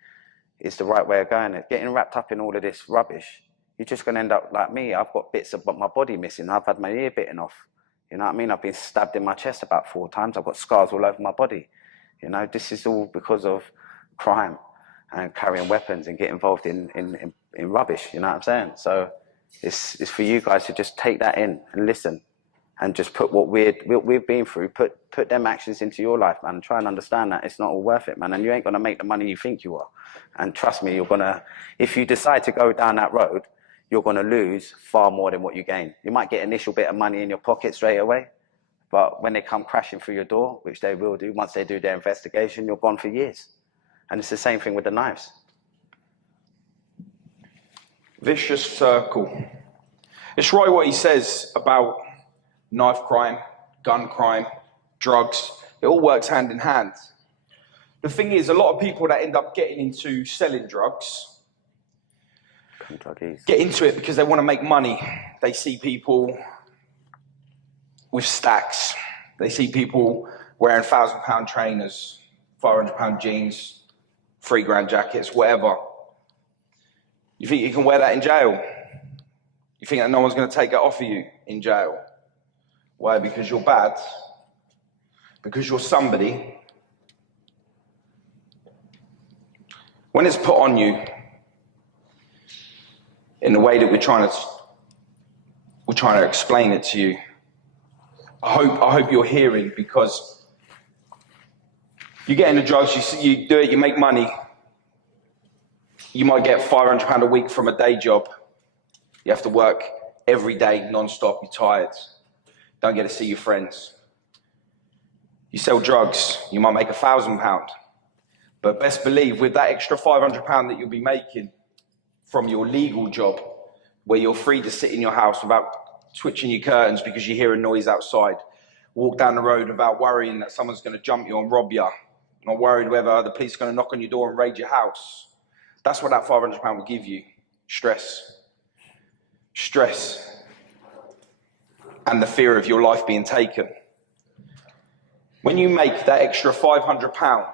is the right way of going. Getting wrapped up in all of this rubbish, you're just going to end up like me. I've got bits of my body missing. I've had my ear bitten off. You know what I mean? I've been stabbed in my chest about 4 times. I've got scars all over my body. You know, this is all because of crime and carrying weapons and get involved in rubbish. You know what I'm saying? So it's for you guys to just take that in and listen and just put what we've been through, put them actions into your life, man, and try and understand that it's not all worth it, man. And you ain't going to make the money you think you are. And trust me, if you decide to go down that road, you're going to lose far more than what you gain. You might get an initial bit of money in your pocket straight away, but when they come crashing through your door, which they will do once they do their investigation, you're gone for years. And it's the same thing with the knives. Vicious circle. It's right what he says about knife crime, gun crime, drugs. It all works hand in hand. The thing is, a lot of people that end up getting into selling drugs get into it because they want to make money. They see people with stacks. They see people wearing £1,000 trainers, £500 jeans, £3,000 jackets, whatever. You think you can wear that in jail? You think that no one's going to take it off of you in jail? Why? Because you're bad? Because you're somebody? When it's put on you in the way that we're trying to explain it to you, I hope you're hearing, because you get into drugs, you do it, you make money. You might get £500 a week from a day job. You have to work every day, non-stop, you're tired. Don't get to see your friends. You sell drugs, you might make £1,000. But best believe, with that extra £500 that you'll be making from your legal job, where you're free to sit in your house without twitching your curtains because you hear a noise outside, walk down the road without worrying that someone's going to jump you and rob you, not worried whether the police are going to knock on your door and raid your house. That's what that £500 will give you. Stress. Stress. And the fear of your life being taken. When you make that extra £500,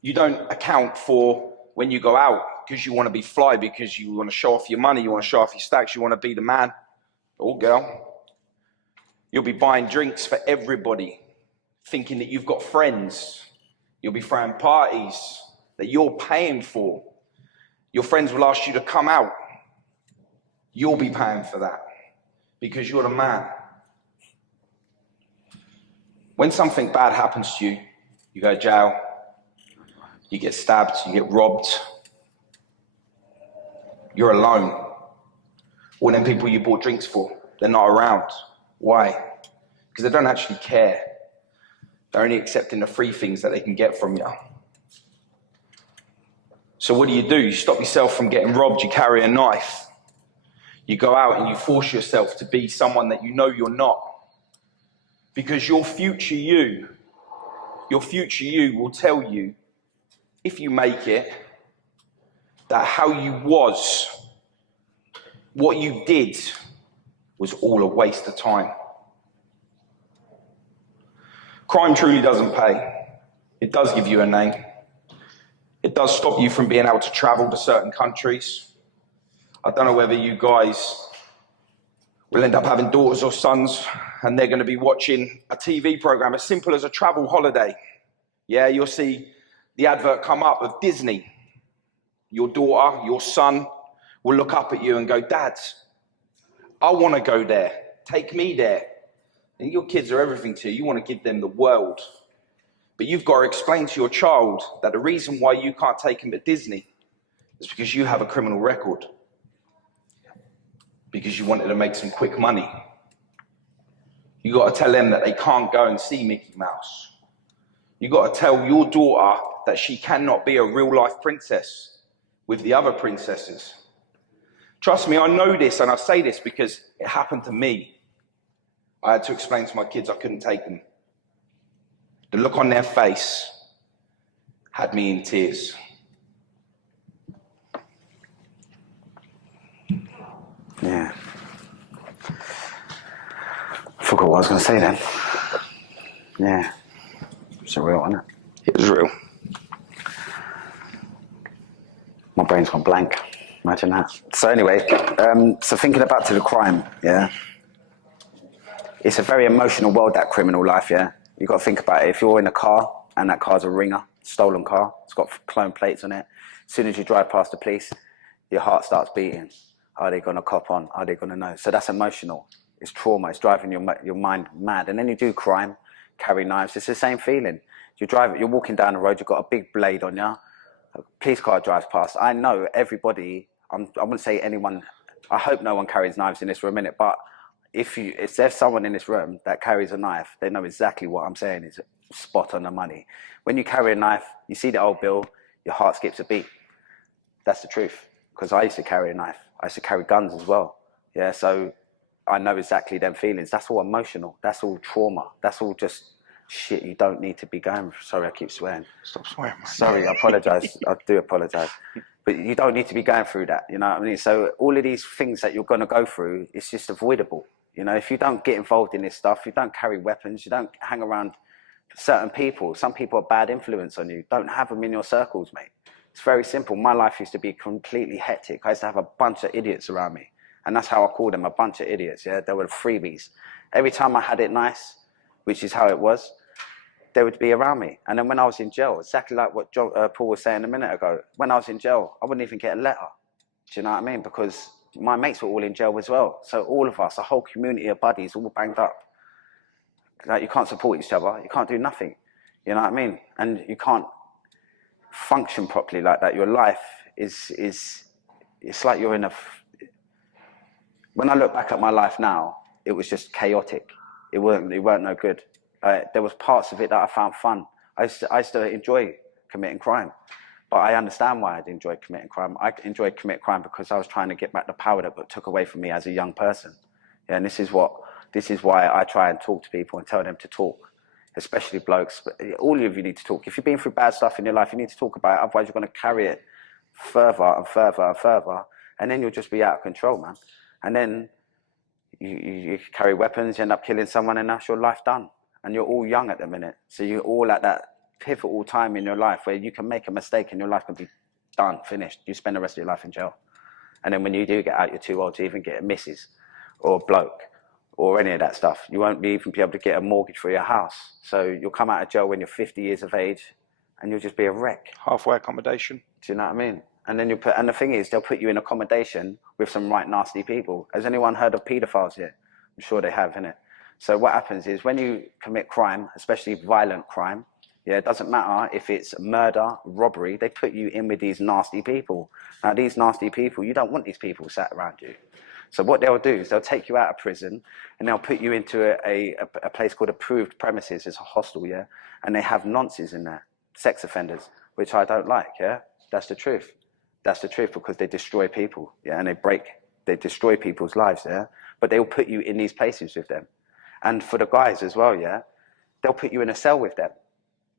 you don't account for when you go out because you want to be fly, because you want to show off your money, you want to show off your stacks, you want to be the man or girl. You'll be buying drinks for everybody, thinking that you've got friends. You'll be throwing parties that you're paying for. Your friends will ask you to come out. You'll be paying for that because you're the man. When something bad happens to you, you go to jail, you get stabbed, you get robbed, you're alone. All them people you bought drinks for, they're not around. Why? Because they don't actually care. They're only accepting the free things that they can get from you. So what do? You stop yourself from getting robbed, you carry a knife. You go out and you force yourself to be someone that you know you're not. Because your future you will tell you, if you make it, that how you was, what you did, was all a waste of time. Crime truly doesn't pay. It does give you a name. It does stop you from being able to travel to certain countries. I don't know whether you guys will end up having daughters or sons and they're going to be watching a TV program as simple as a travel holiday. Yeah, you'll see the advert come up of Disney. Your daughter, your son will look up at you and go, "Dad, I want to go there. Take me there." And your kids are everything to you. You want to give them the world. But you've got to explain to your child that the reason why you can't take him to Disney is because you have a criminal record. because you wanted to make some quick money. You got to tell them that they can't go and see Mickey Mouse. You got to tell your daughter that she cannot be a real-life princess with the other princesses. Trust me, I know this, and I say this because it happened to me. I had to explain to my kids I couldn't take them. The look on their face had me in tears. Yeah. Forgot what I was going to say then. Yeah. It's real, isn't it? It was real. My brain's gone blank. Imagine that. So anyway, so thinking back to the crime, yeah. It's a very emotional world, that criminal life, yeah. You got to think about it. If you're in a car and that car's a ringer, stolen car, it's got clone plates on it. As soon as you drive past the police, your heart starts beating. Are they going to cop on? Are they going to know? So that's emotional. It's trauma. It's driving your mind mad. And then you do crime, carry knives. It's the same feeling. You're walking down the road. You've got a big blade on you. A police car drives past. I know everybody. I wouldn't say anyone. I hope no one carries knives in this room, innit? But if there's someone in this room that carries a knife, they know exactly what I'm saying is spot on the money. When you carry a knife, you see the old bill, your heart skips a beat. That's the truth. Because I used to carry a knife. I used to carry guns as well. Yeah, so I know exactly them feelings. That's all emotional. That's all trauma. That's all just shit you don't need to be going through. Sorry, I keep swearing. Stop swearing, man. Sorry, I apologise. I do apologise. But you don't need to be going through that, you know what I mean? So all of these things that you're going to go through, it's just avoidable. You know, if you don't get involved in this stuff, you don't carry weapons, you don't hang around certain people. Some people are bad influence on you. Don't have them in your circles, mate. It's very simple. My life used to be completely hectic. I used to have a bunch of idiots around me. And that's how I called them, a bunch of idiots, yeah? They were freebies. Every time I had it nice, which is how it was, they would be around me. And then when I was in jail, exactly like what Paul was saying a minute ago, when I was in jail, I wouldn't even get a letter. Do you know what I mean? Because my mates were all in jail as well. So all of us, a whole community of buddies, all banged up. Like, you can't support each other. You can't do nothing. You know what I mean? And you can't function properly like that. Your life is it's like you're in a... When I look back at my life now, it was just chaotic. It weren't no good. There was parts of it that I found fun. I used to enjoy committing crime, but I understand why I'd enjoy committing crime. I enjoyed committing crime because I was trying to get back the power that took away from me as a young person. Yeah, and this is why I try and talk to people and tell them to talk, especially blokes. But all of you need to talk. If you've been through bad stuff in your life, you need to talk about it. Otherwise, you're going to carry it further and further and further, and then you'll just be out of control, man. And then you carry weapons, you end up killing someone, and that's your life done. And you're all young at the minute. So you're all at that pivotal time in your life where you can make a mistake and your life can be done, finished. You spend the rest of your life in jail. And then when you do get out, you're too old to even get a missus or a bloke or any of that stuff. You won't even be able to get a mortgage for your house. So you'll come out of jail when you're 50 years of age and you'll just be a wreck. Halfway accommodation. Do you know what I mean? And then and the thing is, they'll put you in accommodation with some right nasty people. Has anyone heard of paedophiles yet? I'm sure they have, innit? So what happens is when you commit crime, especially violent crime, yeah, it doesn't matter if it's murder, robbery, they put you in with these nasty people. Now, these nasty people, you don't want these people sat around you. So what they'll do is they'll take you out of prison and they'll put you into a place called approved premises. It's a hostel, yeah? And they have nonces in there, sex offenders, which I don't like, yeah? That's the truth. That's the truth, because they destroy people, yeah? And they destroy people's lives, yeah? But they'll put you in these places with them. And for the guys as well, yeah? They'll put you in a cell with them.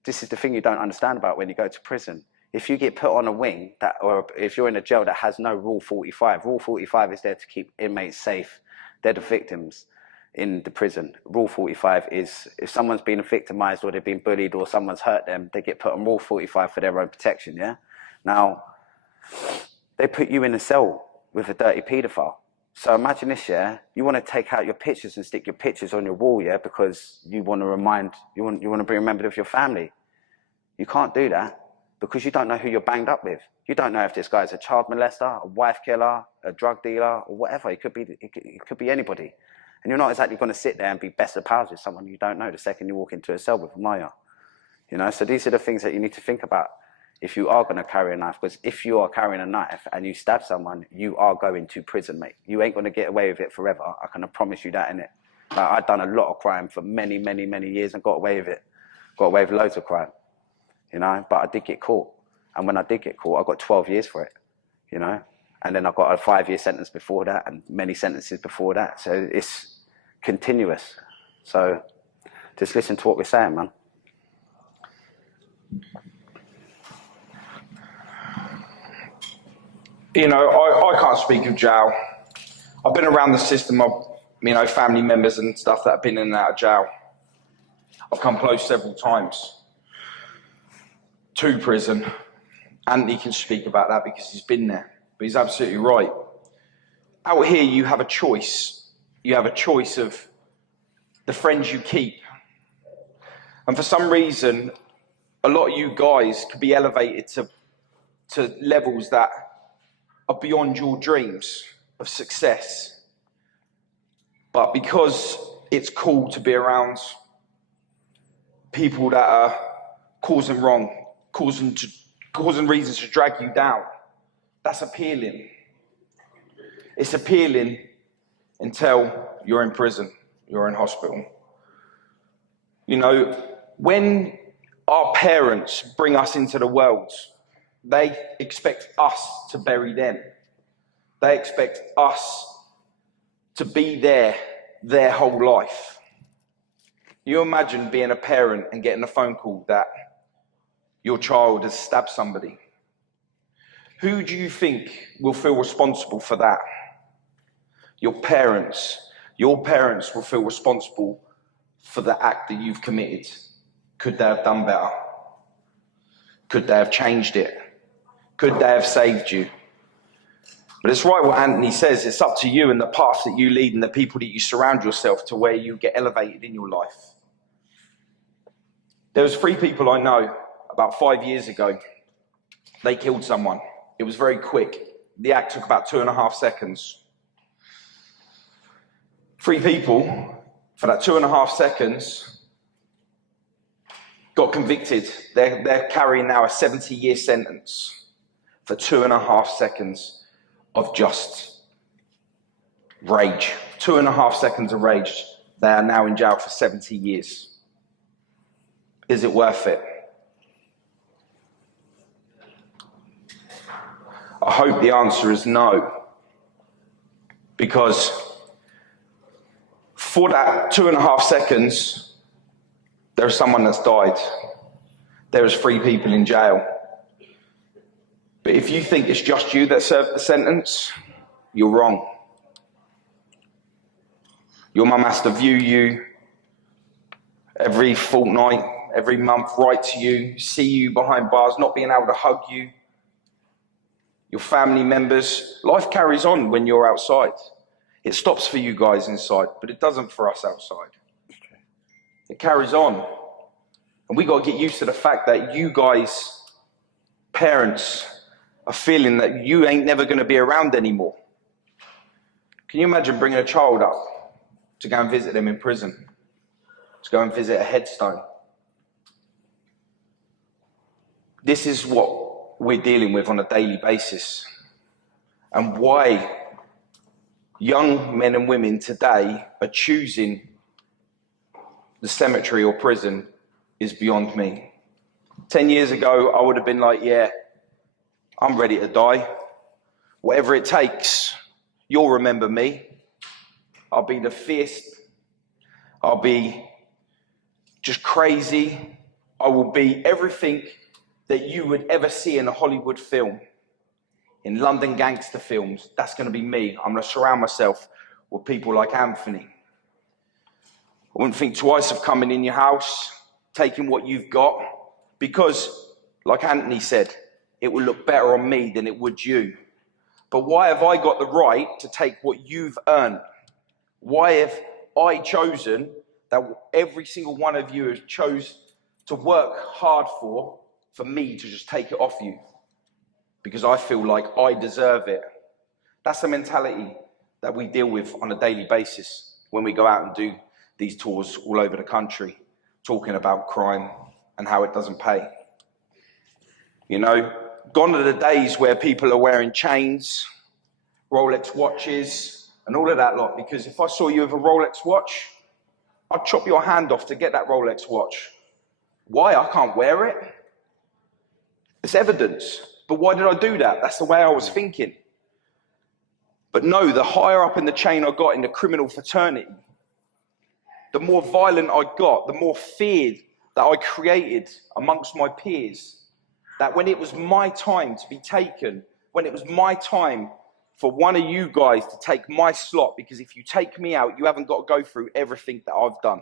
This is the thing you don't understand about when you go to prison. If you get put on a wing, or if you're in a jail that has no Rule 45, Rule 45 is there to keep inmates safe. They're the victims in the prison. Rule 45 is if someone's been victimized or they've been bullied or someone's hurt them, they get put on Rule 45 for their own protection, yeah? Now, they put you in a cell with a dirty paedophile. So imagine this, yeah? You want to take out your pictures and stick your pictures on your wall, yeah? Because you want to you want to be remembered of your family. You can't do that because you don't know who you're banged up with. You don't know if this guy's a child molester, a wife killer, a drug dealer, or whatever. It could be anybody. And you're not exactly going to sit there and be best of pals with someone you don't know the second you walk into a cell with them, are you? You know, so these are the things that you need to think about if you are going to carry a knife, because if you are carrying a knife and you stab someone, you are going to prison, mate. You ain't going to get away with it forever. I can promise you that, innit? Like, I've done a lot of crime for many, many, many years and got away with it. Got away with loads of crime, you know, but I did get caught. And when I did get caught, I got 12 years for it, you know? And then I got a 5-year sentence before that and many sentences before that. So it's continuous. So just listen to what we're saying, man. You know, I can't speak of jail. I've been around the system of, you know, family members and stuff that have been in and out of jail. I've come close several times to prison. Anthony can speak about that because he's been there. But he's absolutely right. Out here, you have a choice. You have a choice of the friends you keep. And for some reason, a lot of you guys could be elevated to levels that are beyond your dreams of success. But because it's cool to be around people that are causing wrong, causing reasons to drag you down, that's appealing. It's appealing until you're in prison, you're in hospital. You know, when our parents bring us into the world, they expect us to bury them. They expect us to be there their whole life. You imagine being a parent and getting a phone call that your child has stabbed somebody. Who do you think will feel responsible for that? Your parents. Your parents will feel responsible for the act that you've committed. Could they have done better? Could they have changed it? Could they have saved you? But it's right what Anthony says. It's up to you and the path that you lead and the people that you surround yourself to where you get elevated in your life. There was 3 people I know about 5 years ago. They killed someone. It was very quick. The act took about 2.5 seconds. 3 people, for that 2.5 seconds, got convicted. They're carrying now a 70-year sentence for 2.5 seconds of just rage. 2.5 seconds of rage. They are now in jail for 70 years. Is it worth it? I hope the answer is no. Because for that 2.5 seconds, there is someone that's died. There is 3 people in jail. But if you think it's just you that served the sentence, you're wrong. Your mum has to view you every fortnight, every month, write to you, see you behind bars, not being able to hug you. Your family members, life carries on when you're outside. It stops for you guys inside, but it doesn't for us outside. It carries on. And we got to get used to the fact that you guys, parents, are feeling that you ain't never going to be around anymore. Can you imagine bringing a child up to go and visit them in prison? To go and visit a headstone? This is what we're dealing with on a daily basis. And why young men and women today are choosing the cemetery or prison is beyond me. 10 years ago, I would have been like, yeah, I'm ready to die. Whatever it takes, you'll remember me. I'll be the fierce. I'll be just crazy. I will be everything that you would ever see in a Hollywood film, in London gangster films. That's going to be me. I'm going to surround myself with people like Anthony. I wouldn't think twice of coming in your house, taking what you've got, because, like Anthony said, it will look better on me than it would you. But why have I got the right to take what you've earned? Why have I chosen that every single one of you has chose to work hard for me to just take it off you? Because I feel like I deserve it. That's the mentality that we deal with on a daily basis when we go out and do these tours all over the country, talking about crime and how it doesn't pay. You know, gone are the days where people are wearing chains, Rolex watches, and all of that lot, because if I saw you with a Rolex watch, I'd chop your hand off to get that Rolex watch. Why? I can't wear it. It's evidence. But why did I do that? That's the way I was thinking. But no, the higher up in the chain I got in the criminal fraternity, the more violent I got, the more fear that I created amongst my peers. That when it was my time to be taken, when it was my time for one of you guys to take my slot, because if you take me out, you haven't got to go through everything that I've done,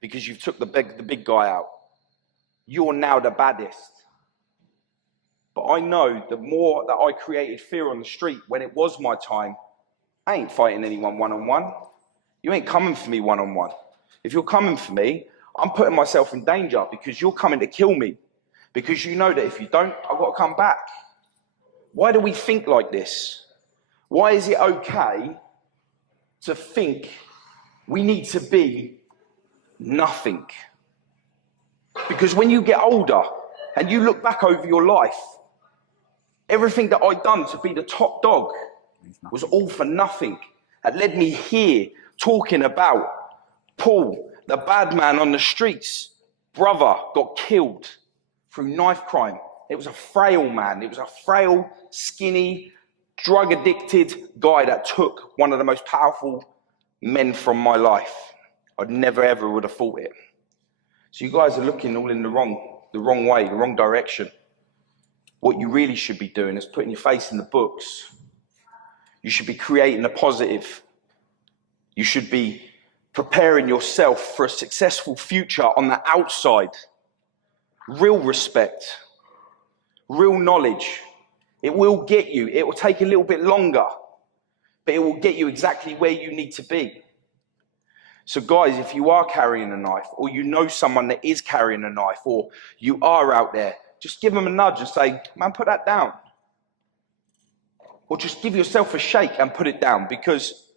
because you've took the big guy out. You're now the baddest. But I know the more that I created fear on the street when it was my time, I ain't fighting anyone one-on-one. You ain't coming for me one-on-one. If you're coming for me, I'm putting myself in danger, because you're coming to kill me. Because you know that if you don't, I've got to come back. Why do we think like this? Why is it okay to think we need to be nothing? Because when you get older and you look back over your life, everything that I'd done to be the top dog was all for nothing. It led me here talking about Paul, the bad man on the streets. Brother got killed through knife crime. It was a frail man. It was a frail, skinny, drug-addicted guy that took one of the most powerful men from my life. I'd never, ever would have thought it. So you guys are looking all in the wrong way, the wrong direction. What you really should be doing is putting your face in the books. You should be creating a positive. You should be preparing yourself for a successful future on the outside. Real respect, real knowledge. It will get you. It will take a little bit longer, but it will get you exactly where you need to be. So guys, if you are carrying a knife, or you know someone that is carrying a knife, or you are out there, just give them a nudge and say, man, put that down. Or just give yourself a shake and put it down, because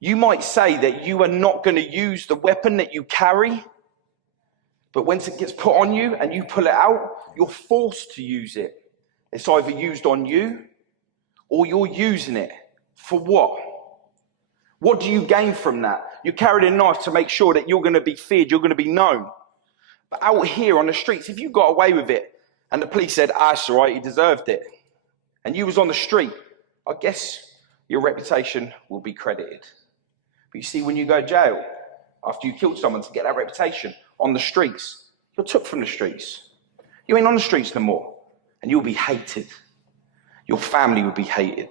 you might say that you are not going to use the weapon that you carry, but once it gets put on you and you pull it out, you're forced to use it. It's either used on you, or you're using it. For what? What do you gain from that? You carried a knife to make sure that you're going to be feared, you're going to be known. But out here on the streets, if you got away with it and the police said, it's all right, he deserved it, and you was on the street, I guess your reputation will be credited. But you see, when you go to jail, after you killed someone to get that reputation on the streets, you're took from the streets. You ain't on the streets no more, and you'll be hated. Your family will be hated.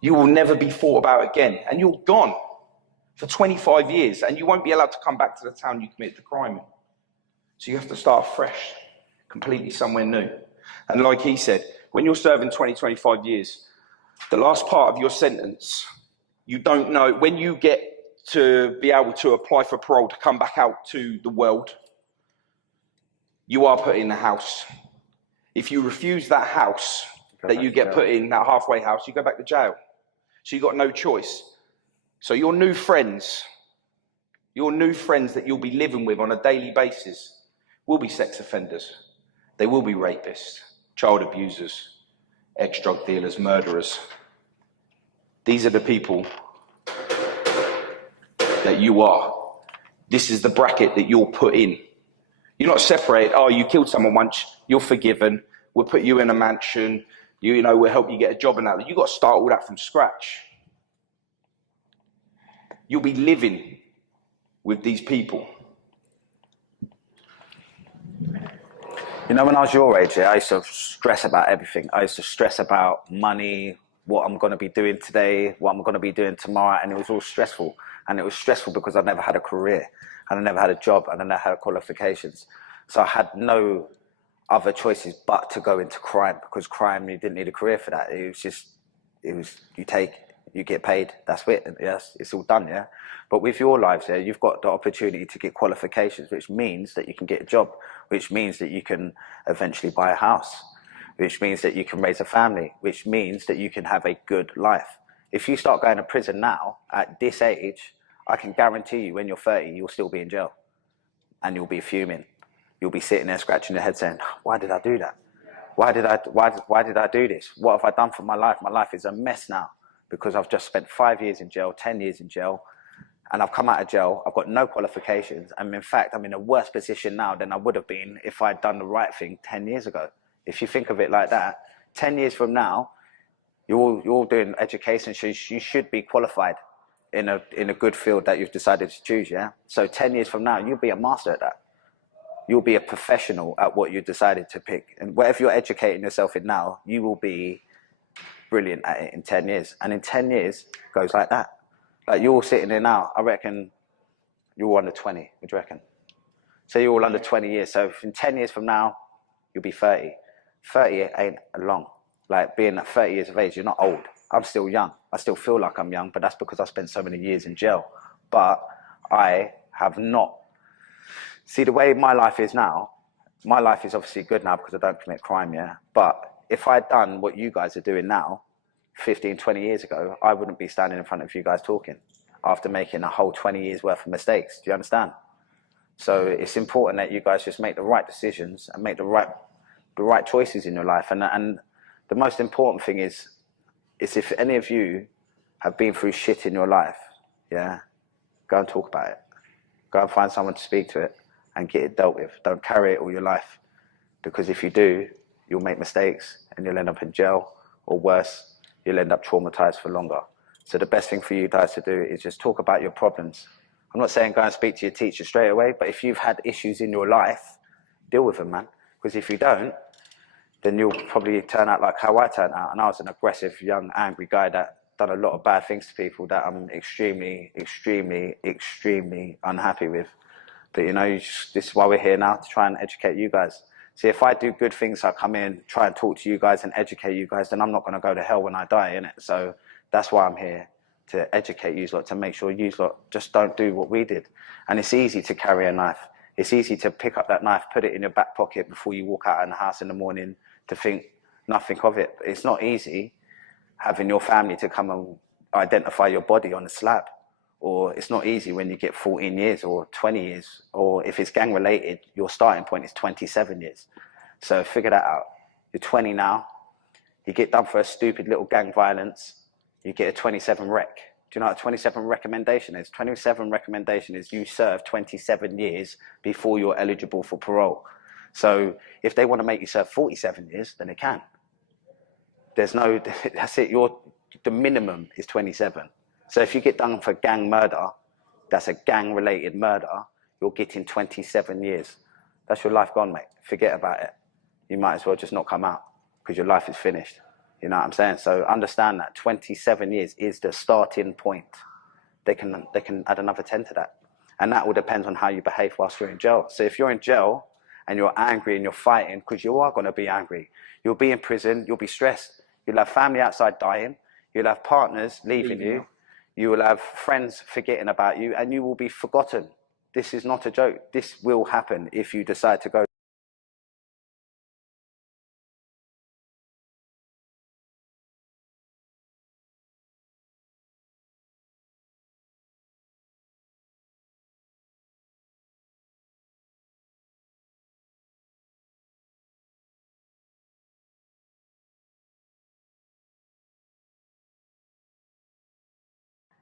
You will never be thought about again, and you're gone for 25 years, and you won't be allowed to come back to the town you committed the crime in. So you have to start fresh, completely somewhere new. And like he said, when you're serving 20, 25 years, the last part of your sentence, you don't know, when you get to be able to apply for parole to come back out to the world, you are put in a house. If you refuse that house that you get put in, that halfway house, you go back to jail. So you've got no choice. So your new friends that you'll be living with on a daily basis will be sex offenders. They will be rapists, child abusers, ex-drug dealers, murderers. These are the people that you are. This is the bracket that you're put in. You're not separated. Oh, you killed someone once, you're forgiven. We'll put you in a mansion. You know, we'll help you get a job and that. You've got to start all that from scratch. You'll be living with these people. You know, when I was your age, I used to stress about everything. I used to stress about money, what I'm going to be doing today, what I'm going to be doing tomorrow, and it was all stressful. And it was stressful because I never had a career, and I never had a job, and I never had qualifications. So I had no other choices but to go into crime, because crime, you didn't need a career for that. You get paid, that's it, yes, it's all done, yeah? But with your lives there, you've got the opportunity to get qualifications, which means that you can get a job, which means that you can eventually buy a house, which means that you can raise a family, which means that you can have a good life. If you start going to prison now, at this age, I can guarantee you when you're 30, you'll still be in jail, and you'll be fuming, you'll be sitting there scratching your head saying, why did I do that? Why did I do this? What have I done for my life? My life is a mess now because I've just spent 5 years in jail, 10 years in jail, and I've come out of jail. I've got no qualifications. And in fact, I'm in a worse position now than I would have been if I'd done the right thing 10 years ago. If you think of it like that, 10 years from now, you're all doing education, so you should be qualified in a good field that you've decided to choose, yeah? So 10 years from now, you'll be a master at that. You'll be a professional at what you decided to pick. And whatever you're educating yourself in now, you will be brilliant at it in 10 years. And in 10 years, it goes like that. Like you're all sitting there now, I reckon you're all under 20, what do you reckon? So you're all under 20 years. So in 10 years from now, you'll be 30. 30 ain't long. Like being at 30 years of age, you're not old. I'm still young. I still feel like I'm young, but that's because I spent so many years in jail. But I have not. See, the way my life is now, my life is obviously good now because I don't commit crime, yeah? But if I'd done what you guys are doing now, 15, 20 years ago, I wouldn't be standing in front of you guys talking after making a whole 20 years worth of mistakes. Do you understand? So it's important that you guys just make the right decisions and make the right choices in your life. And the most important thing is if any of you have been through shit in your life, yeah, go and talk about it. Go and find someone to speak to it and get it dealt with. Don't carry it all your life, because if you do, you'll make mistakes and you'll end up in jail, or worse, you'll end up traumatized for longer. So the best thing for you guys to do is just talk about your problems. I'm not saying go and speak to your teacher straight away, but if you've had issues in your life, deal with them, man. Because if you don't, then you'll probably turn out like how I turned out. And I was an aggressive, young, angry guy that done a lot of bad things to people that I'm extremely, extremely, extremely unhappy with. But you know, this is why we're here now, to try and educate you guys. See, if I do good things, I come in, try and talk to you guys and educate you guys, then I'm not going to go to hell when I die, innit? So that's why I'm here, to educate you lot, to make sure you lot just don't do what we did. And it's easy to carry a knife. It's easy to pick up that knife, put it in your back pocket before you walk out of the house in the morning, to think nothing of it. But it's not easy having your family to come and identify your body on a slab. Or it's not easy when you get 14 years or 20 years, or if it's gang related, your starting point is 27 years. So figure that out. You're 20 now, you get done for a stupid little gang violence, you get a 27 rec. Do you know what a 27 recommendation is? 27 recommendation is you serve 27 years before you're eligible for parole. So if they want to make you serve 47 years, then they can. There's no, that's it, the minimum is 27. So if you get done for gang murder, that's a gang-related murder, you're getting 27 years. That's your life gone, mate. Forget about it. You might as well just not come out, because your life is finished. You know what I'm saying? So understand that 27 years is the starting point. They can add another 10 to that. And that will depend on how you behave whilst you're in jail. So if you're in jail and you're angry and you're fighting, because you are going to be angry, you'll be in prison, you'll be stressed. You'll have family outside dying. You'll have partners leaving you. You will have friends forgetting about you, and you will be forgotten. This is not a joke. This will happen if you decide to go.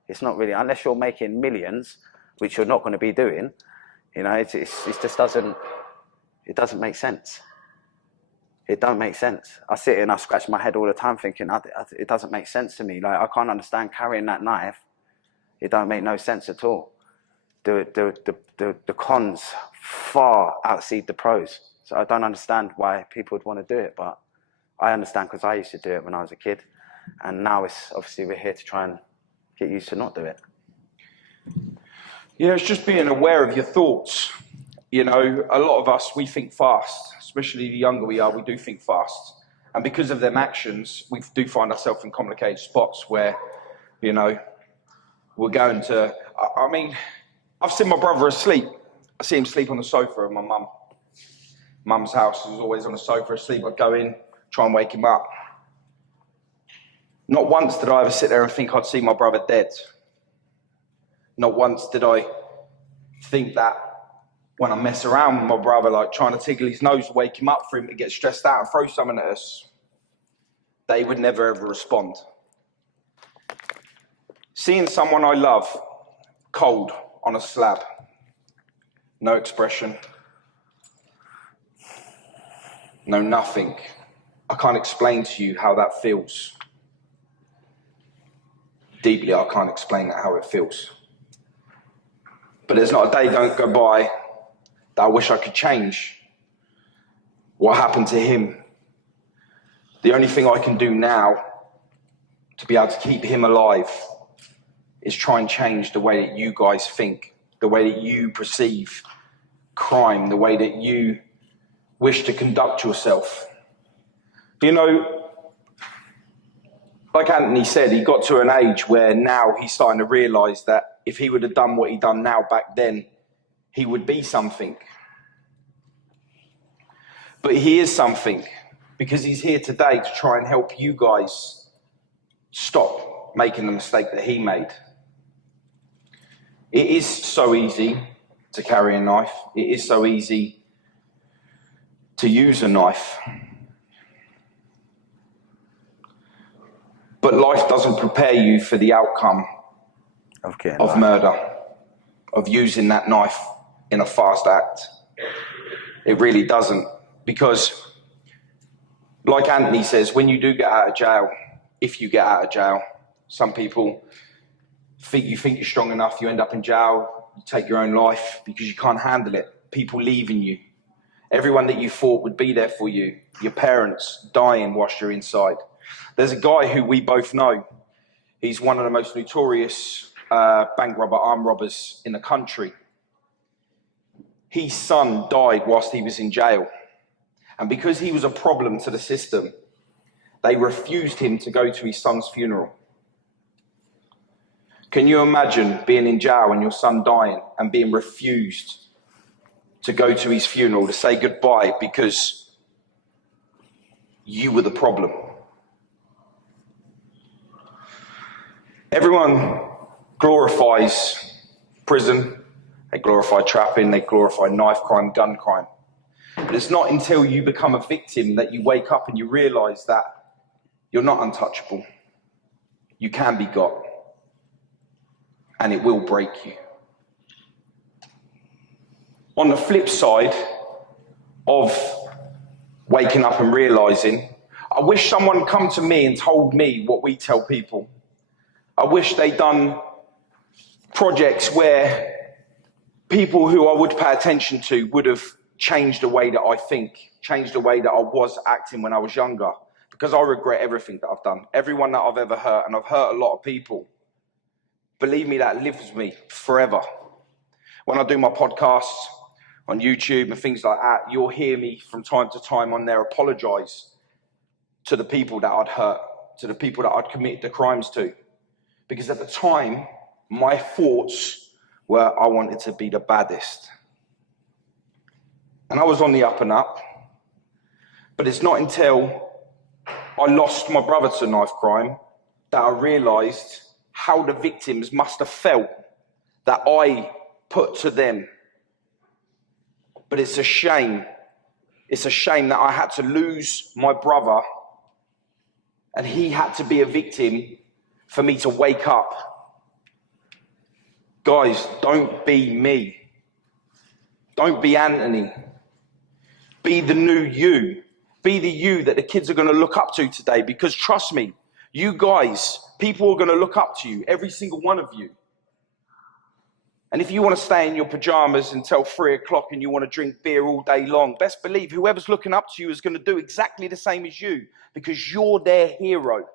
It's not really, unless you're making millions, which you're not going to be doing, you know, it just doesn't make sense. It don't make sense. I sit here and I scratch my head all the time thinking, it doesn't make sense to me. Like, I can't understand carrying that knife. It don't make no sense at all. The cons far exceed the pros. So I don't understand why people would want to do it, but I understand because I used to do it when I was a kid. And now it's obviously we're here to try and get used to not do it. Yeah, it's just being aware of your thoughts. You know, a lot of us, we think fast, especially the younger we are, we do think fast. And because of them actions, we do find ourselves in complicated spots where, you know, we're going to, I mean, I've seen my brother asleep. I see him sleep on the sofa at my mum's house. He was always on the sofa asleep. I'd go in, try and wake him up. Not once did I ever sit there and think I'd see my brother dead. Not once did I think that when I mess around with my brother, like trying to tickle his nose, wake him up for him to get stressed out and throw something at us, they would never ever respond. Seeing someone I love cold on a slab, no expression, no nothing. I can't explain to you how that feels. Deeply, I can't explain how it feels. But there's not a day don't go by that I wish I could change what happened to him. The only thing I can do now to be able to keep him alive is try and change the way that you guys think, the way that you perceive crime, the way that you wish to conduct yourself. You know, like Anthony said, he got to an age where now he's starting to realise that if he would have done what he done now back then, he would be something. But he is something because he's here today to try and help you guys stop making the mistake that he made. It is so easy to carry a knife. It is so easy to use a knife. But life doesn't prepare you for the outcome of murder, of using that knife in a fast act. It really doesn't. Because, like Anthony says, when you do get out of jail, if you get out of jail, some people think you're strong enough, you end up in jail, you take your own life because you can't handle it. People leaving you. Everyone that you thought would be there for you. Your parents dying whilst you're inside. There's a guy who we both know. He's one of the most notorious bank robber, armed robbers in the country. His son died whilst he was in jail. And because he was a problem to the system, they refused him to go to his son's funeral. Can you imagine being in jail and your son dying and being refused to go to his funeral, to say goodbye because you were the problem? Everyone glorifies prison, they glorify trapping, they glorify knife crime, gun crime. But it's not until you become a victim that you wake up and you realise that you're not untouchable. You can be got. And it will break you. On the flip side of waking up and realising, I wish someone come to me and told me what we tell people. I wish they'd done projects where people who I would pay attention to would have changed the way that I think, changed the way that I was acting when I was younger. Because I regret everything that I've done. Everyone that I've ever hurt, and I've hurt a lot of people. Believe me, that lives with me forever. When I do my podcasts on YouTube and things like that, you'll hear me from time to time on there apologise to the people that I'd hurt, to the people that I'd committed the crimes to. Because at the time, my thoughts were I wanted to be the baddest. And I was on the up and up. But it's not until I lost my brother to knife crime that I realised how the victims must have felt that I put to them. But it's a shame. It's a shame that I had to lose my brother and he had to be a victim for me to wake up. Guys, don't be me. Don't be Anthony. Be the new you. Be the you that the kids are going to look up to today, because trust me, you guys, people are going to look up to you, every single one of you. And if you want to stay in your pajamas until 3 o'clock and you want to drink beer all day long, best believe whoever's looking up to you is going to do exactly the same as you, because you're their hero.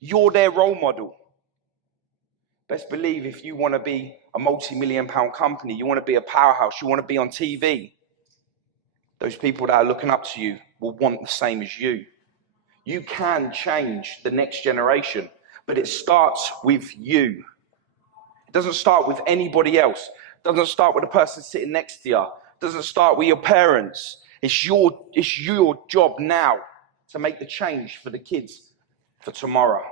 You're their role model. Best believe if you want to be a multi-million-pound company, you want to be a powerhouse, you want to be on TV, those people that are looking up to you will want the same as you. You can change the next generation, but it starts with you. It doesn't start with anybody else. It doesn't start with the person sitting next to you. It doesn't start with your parents. It's your job now to make the change for the kids for tomorrow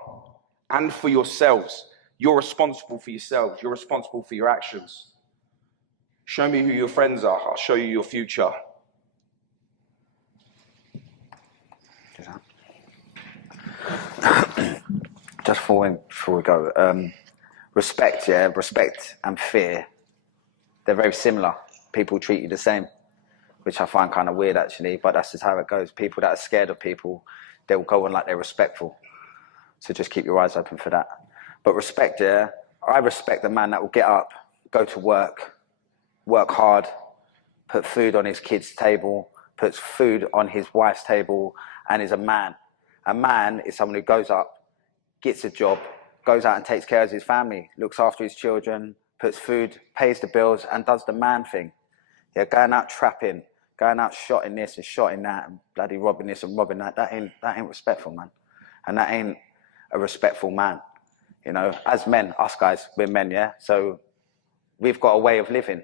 and for yourselves. You're responsible for yourselves. You're responsible for your actions. Show me who your friends are. I'll show you your future. Just before we go, respect, respect and fear, they're very similar. People treat you the same, which I find kind of weird actually, but that's just how it goes. People that are scared of people, they'll go on like they're respectful. So just keep your eyes open for that. But respect, I respect the man that will get up, go to work hard, put food on his kid's table, puts food on his wife's table, and is a man. A man is someone who goes up, gets a job, goes out and takes care of his family, looks after his children, puts food, pays the bills, and does the man thing. Yeah, going out trapping, going out shotting this and shotting that, and bloody robbing this and robbing that, that ain't respectful, man. And that ain't a respectful man. You know, as men, us guys, we're men, yeah? So we've got a way of living.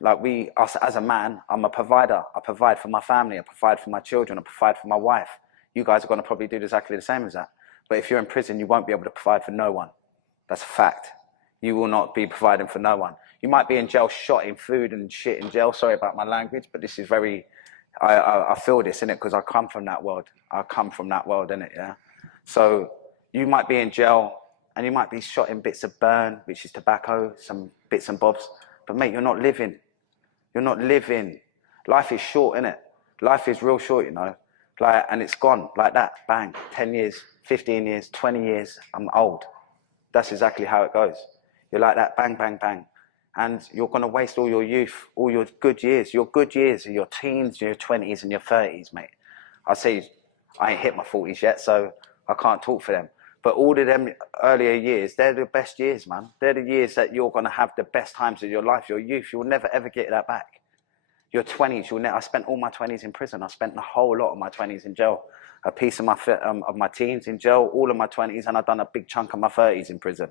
Like us as a man, I'm a provider. I provide for my family, I provide for my children, I provide for my wife. You guys are going to probably do exactly the same as that. But if you're in prison, you won't be able to provide for no one. That's a fact. You will not be providing for no one. You might be in jail shotting food and shit in jail. Sorry about my language, but this is very, I feel this, innit? Because I come from that world. I come from that world, innit, yeah? So you might be in jail and you might be shotting bits of burn, which is tobacco, some bits and bobs. But mate, you're not living. You're not living. Life is short, innit? Life is real short, you know? Like, and it's gone like that, bang, 10 years, 15 years, 20 years, I'm old. That's exactly how it goes. You're like that, bang, bang, bang. And you're going to waste all your youth, all your good years. Your good years are your teens, your 20s and your 30s, mate. I say, I ain't hit my 40s yet, so I can't talk for them. But all of them earlier years, they're the best years, man. They're the years that you're going to have the best times of your life. Your youth, you'll never, ever get that back. Your 20s, I spent all my 20s in prison. I spent the whole lot of my 20s in jail. A piece of my teens in jail, all of my 20s, and I've done a big chunk of my 30s in prison.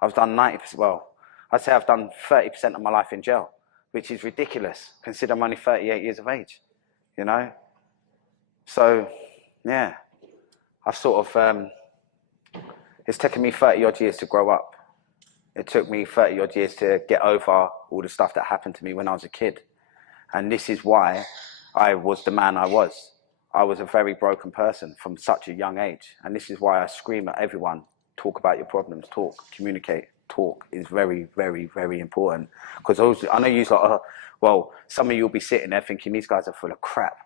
I've done 90%, well, I'd say I've done 30% of my life in jail, which is ridiculous, considering I'm only 38 years of age, you know? So, yeah, I've sort of, it's taken me 30 odd years to grow up. It took me 30 odd years to get over all the stuff that happened to me when I was a kid. And this is why I was the man I was. I was a very broken person from such a young age. And this is why I scream at everyone, talk about your problems, talk, communicate, talk is very, very, very important. Because I know you're like, well, some of you will be sitting there thinking these guys are full of crap.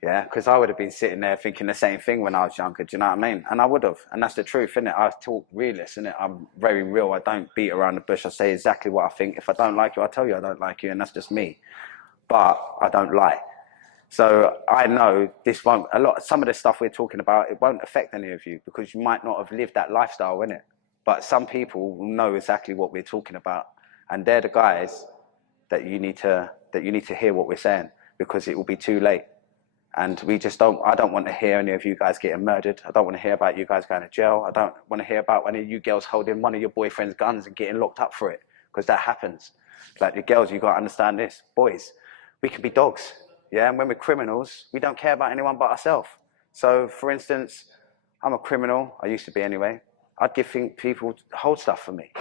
Yeah, because I would have been sitting there thinking the same thing when I was younger, do you know what I mean? And I would have, and that's the truth, innit? I talk realist, innit? I'm very real, I don't beat around the bush, I say exactly what I think. If I don't like you, I tell you I don't like you, and that's just me. But I don't lie. So I know this won't, some of the stuff we're talking about, it won't affect any of you because you might not have lived that lifestyle, innit? But some people will know exactly what we're talking about. And they're the guys that you need to hear what we're saying, because it will be too late. And I don't want to hear any of you guys getting murdered. I don't want to hear about you guys going to jail. I don't want to hear about any of you girls holding one of your boyfriend's guns and getting locked up for it, because that happens. Like the girls, you got to understand this. Boys, we can be dogs, yeah? And when we're criminals, we don't care about anyone but ourselves. So, for instance, I'm a criminal. I used to be anyway. I'd give people to hold stuff for me,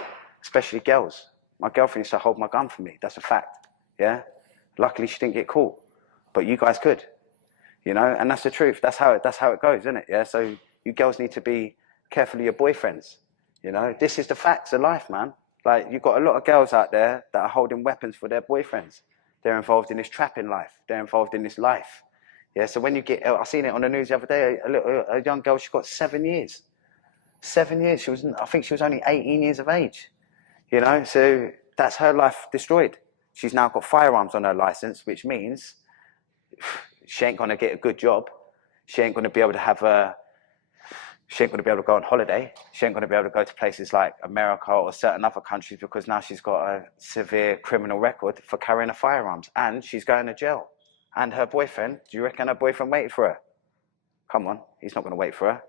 especially girls. My girlfriend used to hold my gun for me. That's a fact, yeah? Luckily, she didn't get caught, but you guys could. You know, and that's the truth. That's how it goes, isn't it? Yeah. So you girls need to be careful of your boyfriends. You know, this is the facts of life, man. Like, you've got a lot of girls out there that are holding weapons for their boyfriends. They're involved in this trapping life. They're involved in this life. Yeah. So when you get, I seen it on the news the other day. A young girl, she got 7 years. 7 years. I think she was only 18 years of age. You know, so that's her life destroyed. She's now got firearms on her license, which means she ain't going to get a good job. She ain't going to be able to she ain't going to be able to go on holiday. She ain't going to be able to go to places like America or certain other countries, because now she's got a severe criminal record for carrying a firearms, and she's going to jail. And her boyfriend, do you reckon her boyfriend waited for her? Come on, he's not going to wait for her.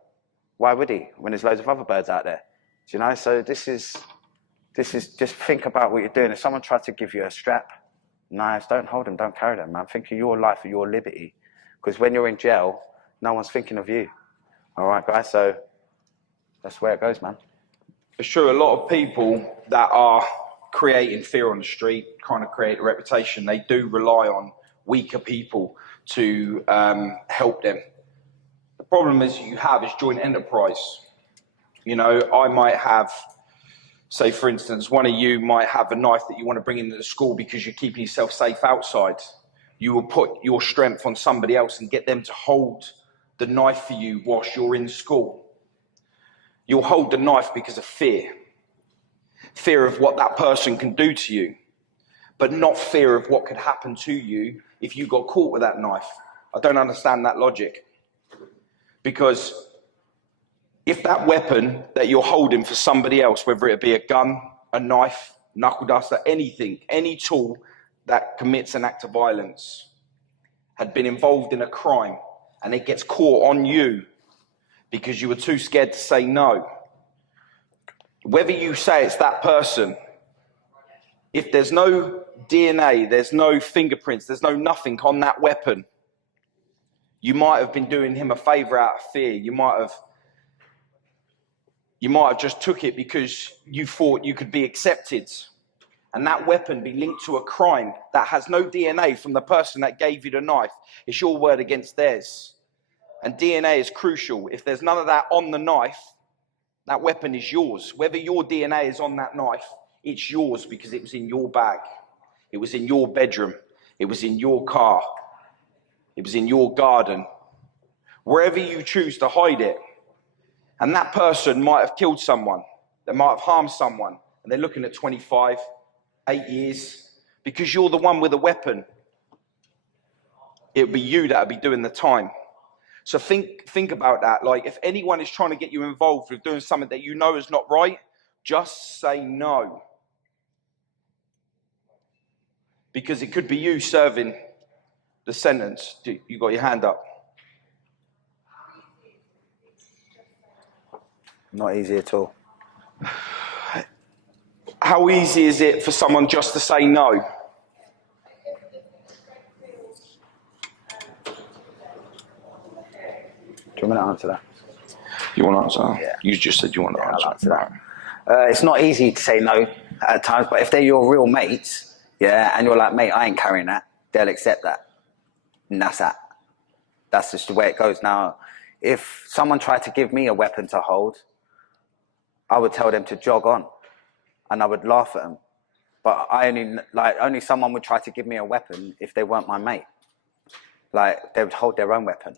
Why would he, when there's loads of other birds out there? Do you know? So this is just think about what you're doing. If someone tries to give you a strap, knives, don't hold them, don't carry them, man. Think of your life, of your liberty. Because when you're in jail, no one's thinking of you. All right, guys, so that's where it goes, man. It's true, a lot of people that are creating fear on the street, trying to create a reputation. They do rely on weaker people to help them. The problem is you have is joint enterprise. You know, I might have, say for instance, one of you might have a knife that you want to bring into the school because you're keeping yourself safe outside. You will put your strength on somebody else and get them to hold the knife for you whilst you're in school. You'll hold the knife because of fear. Fear of what that person can do to you, but not fear of what could happen to you if you got caught with that knife. I don't understand that logic. Because if that weapon that you're holding for somebody else, whether it be a gun, a knife, knuckle duster, anything, any tool that commits an act of violence, had been involved in a crime, and it gets caught on you because you were too scared to say no, whether you say it's that person, if there's no DNA, there's no fingerprints, there's no nothing on that weapon, you might have been doing him a favor out of fear. You might have just took it because you thought you could be accepted. And that weapon be linked to a crime that has no DNA from the person that gave you the knife. It's your word against theirs. And DNA is crucial. If there's none of that on the knife, that weapon is yours. Whether your DNA is on that knife, it's yours because it was in your bag. It was in your bedroom. It was in your car. It was in your garden. Wherever you choose to hide it. And that person might have killed someone. They might have harmed someone. And they're looking at 25, 8 years. Because you're the one with a weapon. It would be you that would be doing the time. So think about that. Like, if anyone is trying to get you involved with doing something that you know is not right, just say no. Because it could be you serving the sentence. You got your hand up. Not easy at all. How easy is it for someone just to say no? Do you want me to answer that? You want to answer that? Yeah. You just said you want to answer. I'll answer that. It's not easy to say no at times, but if they're your real mates, yeah, and you're like, mate, I ain't carrying that, they'll accept that. And that's that. That's just the way it goes. Now, if someone tried to give me a weapon to hold, I would tell them to jog on, and I would laugh at them. But only someone would try to give me a weapon if they weren't my mate. Like, they would hold their own weapon.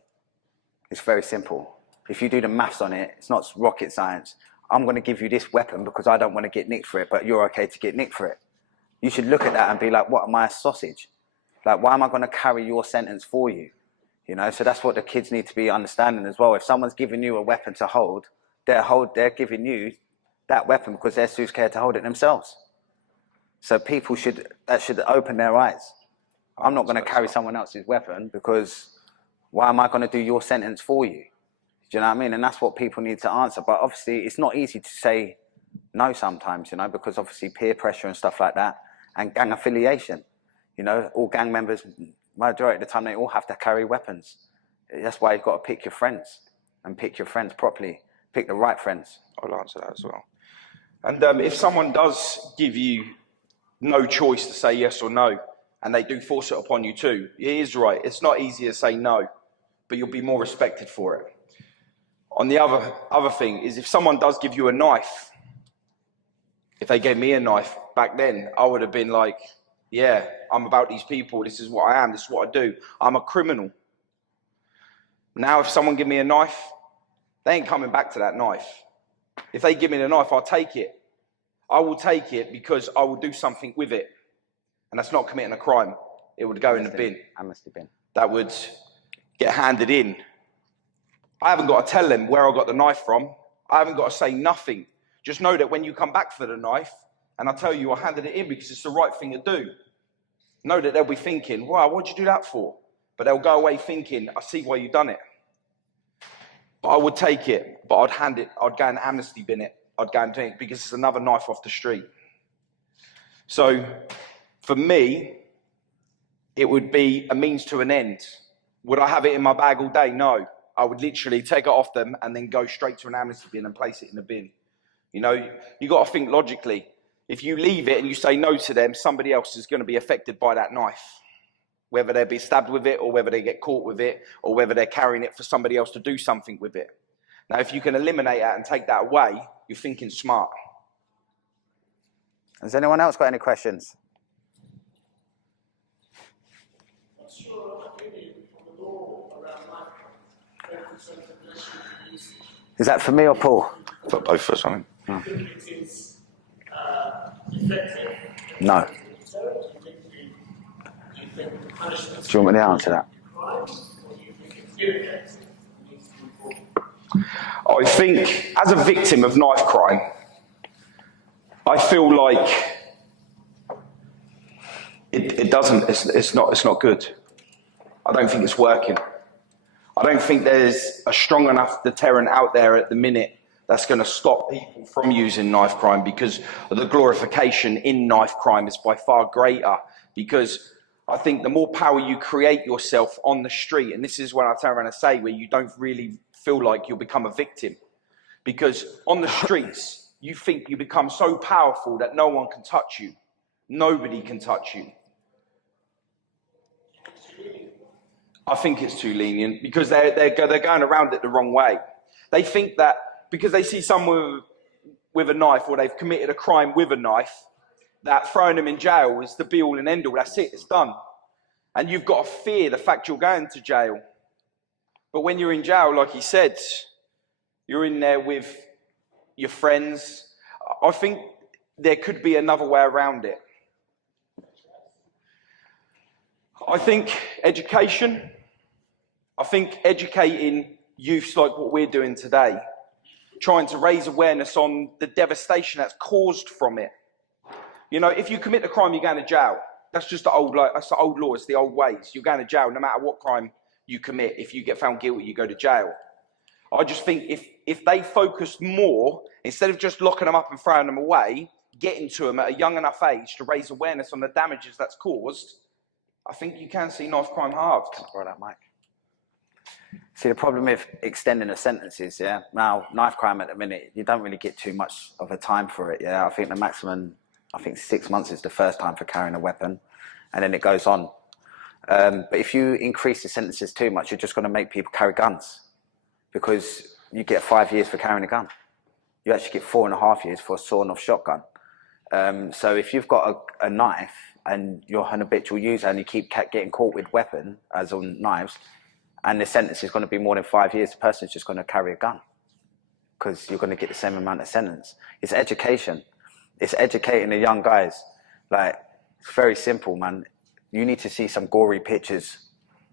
It's very simple. If you do the maths on it, it's not rocket science. I'm going to give you this weapon because I don't want to get nicked for it, but you're okay to get nicked for it. You should look at that and be like, what am I, a sausage? Like, why am I going to carry your sentence for you? You know, so that's what the kids need to be understanding as well. If someone's giving you a weapon to hold, they're giving you that weapon because they're too scared to hold it themselves. So people should open their eyes. I'm not going to carry someone else's weapon because why am I going to do your sentence for you? Do you know what I mean? And that's what people need to answer. But obviously, it's not easy to say no sometimes, you know, because obviously peer pressure and stuff like that, and gang affiliation. You know, all gang members, majority of the time, they all have to carry weapons. That's why you've got to pick your friends and pick your friends properly. Pick the right friends. I'll answer that as well. And if someone does give you no choice to say yes or no, and they do force it upon you too, it is right. It's not easy to say no, but you'll be more respected for it. On the other thing is, if someone does give you a knife, if they gave me a knife back then, I would have been like, yeah, I'm about these people. This is what I am. This is what I do. I'm a criminal. Now, if someone give me a knife, they ain't coming back to that knife. If they give me the knife, I'll take it. I will take it because I will do something with it. And that's not committing a crime. It would go in the bin. Amnesty bin. That would get handed in. I haven't got to tell them where I got the knife from. I haven't got to say nothing. Just know that when you come back for the knife, and I tell you I handed it in because it's the right thing to do, know that they'll be thinking, wow, what'd you do that for? But they'll go away thinking, I see why you've done it. But I would take it, but I'd hand it, I'd go and amnesty bin it. I'd go and do it because it's another knife off the street. So for me, it would be a means to an end. Would I have it in my bag all day? No. I would literally take it off them and then go straight to an amnesty bin and place it in the bin. You know, you got to think logically. If you leave it and you say no to them, somebody else is going to be affected by that knife. Whether they be stabbed with it, or whether they get caught with it, or whether they're carrying it for somebody else to do something with it. Now, if you can eliminate that and take that away, you're thinking smart. Has anyone else got any questions? What's your opinion on the law around knife crime? Is that for me or Paul? For both of us, I mean. Do you think it is effective? No. Do you want me to answer that? I think, as a victim of knife crime, I feel like it's not good. I don't think it's working. I don't think there's a strong enough deterrent out there at the minute that's going to stop people from using knife crime, because the glorification in knife crime is by far greater. Because I think the more power you create yourself on the street, and this is what I turn around and say, where you don't really feel like you'll become a victim. Because on the streets, you think you become so powerful that no one can touch you. Nobody can touch you. I think it's too lenient, because they're going around it the wrong way. They think that because they see someone with a knife, or they've committed a crime with a knife, that throwing them in jail is the be-all and end-all. That's it, it's done. And you've got to fear the fact you're going to jail. But when you're in jail, like he said, you're in there with your friends. I think there could be another way around it. I think education. I think educating youths like what we're doing today, trying to raise awareness on the devastation that's caused from it. You know, if you commit a crime, you're going to jail. That's just the old, that's the old law. It's the old ways. You're going to jail no matter what crime you commit. If you get found guilty, you go to jail. I just think if they focused more, instead of just locking them up and throwing them away, getting to them at a young enough age to raise awareness on the damages that's caused, I think you can see knife crime halved. Right up, Mike. See, the problem with extending the sentences, yeah. Now, knife crime at the minute, you don't really get too much of a time for it, yeah. I think the maximum, 6 months is the first time for carrying a weapon, and then it goes on. But if you increase the sentences too much, you're just going to make people carry guns, because you get 5 years for carrying a gun. You actually get 4.5 years for a sawn-off shotgun. So if you've got a knife and you're an habitual user and you keep getting caught with weapon, as on knives, and the sentence is going to be more than 5 years, the person's just going to carry a gun, because you're going to get the same amount of sentence. It's education. It's educating the young guys. Like, it's very simple, man. You need to see some gory pictures.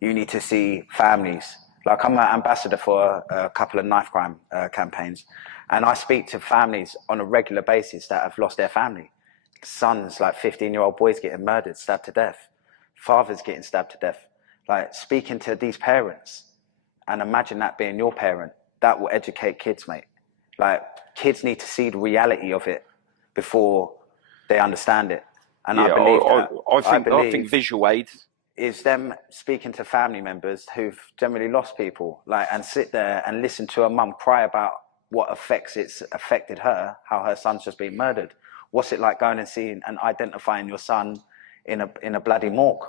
You need to see families. Like, I'm an ambassador for a couple of knife crime campaigns, and I speak to families on a regular basis that have lost their family. Sons, like 15-year-old boys getting murdered, stabbed to death. Fathers getting stabbed to death. Like, speaking to these parents, and imagine that being your parent, that will educate kids, mate. Like, kids need to see the reality of it before they understand it. And I believe that. I think visual aid is them speaking to family members who've generally lost people, like, and sit there and listen to a mum cry about what effects it's affected her, how her son's just been murdered. What's it like going and seeing and identifying your son in a bloody morgue?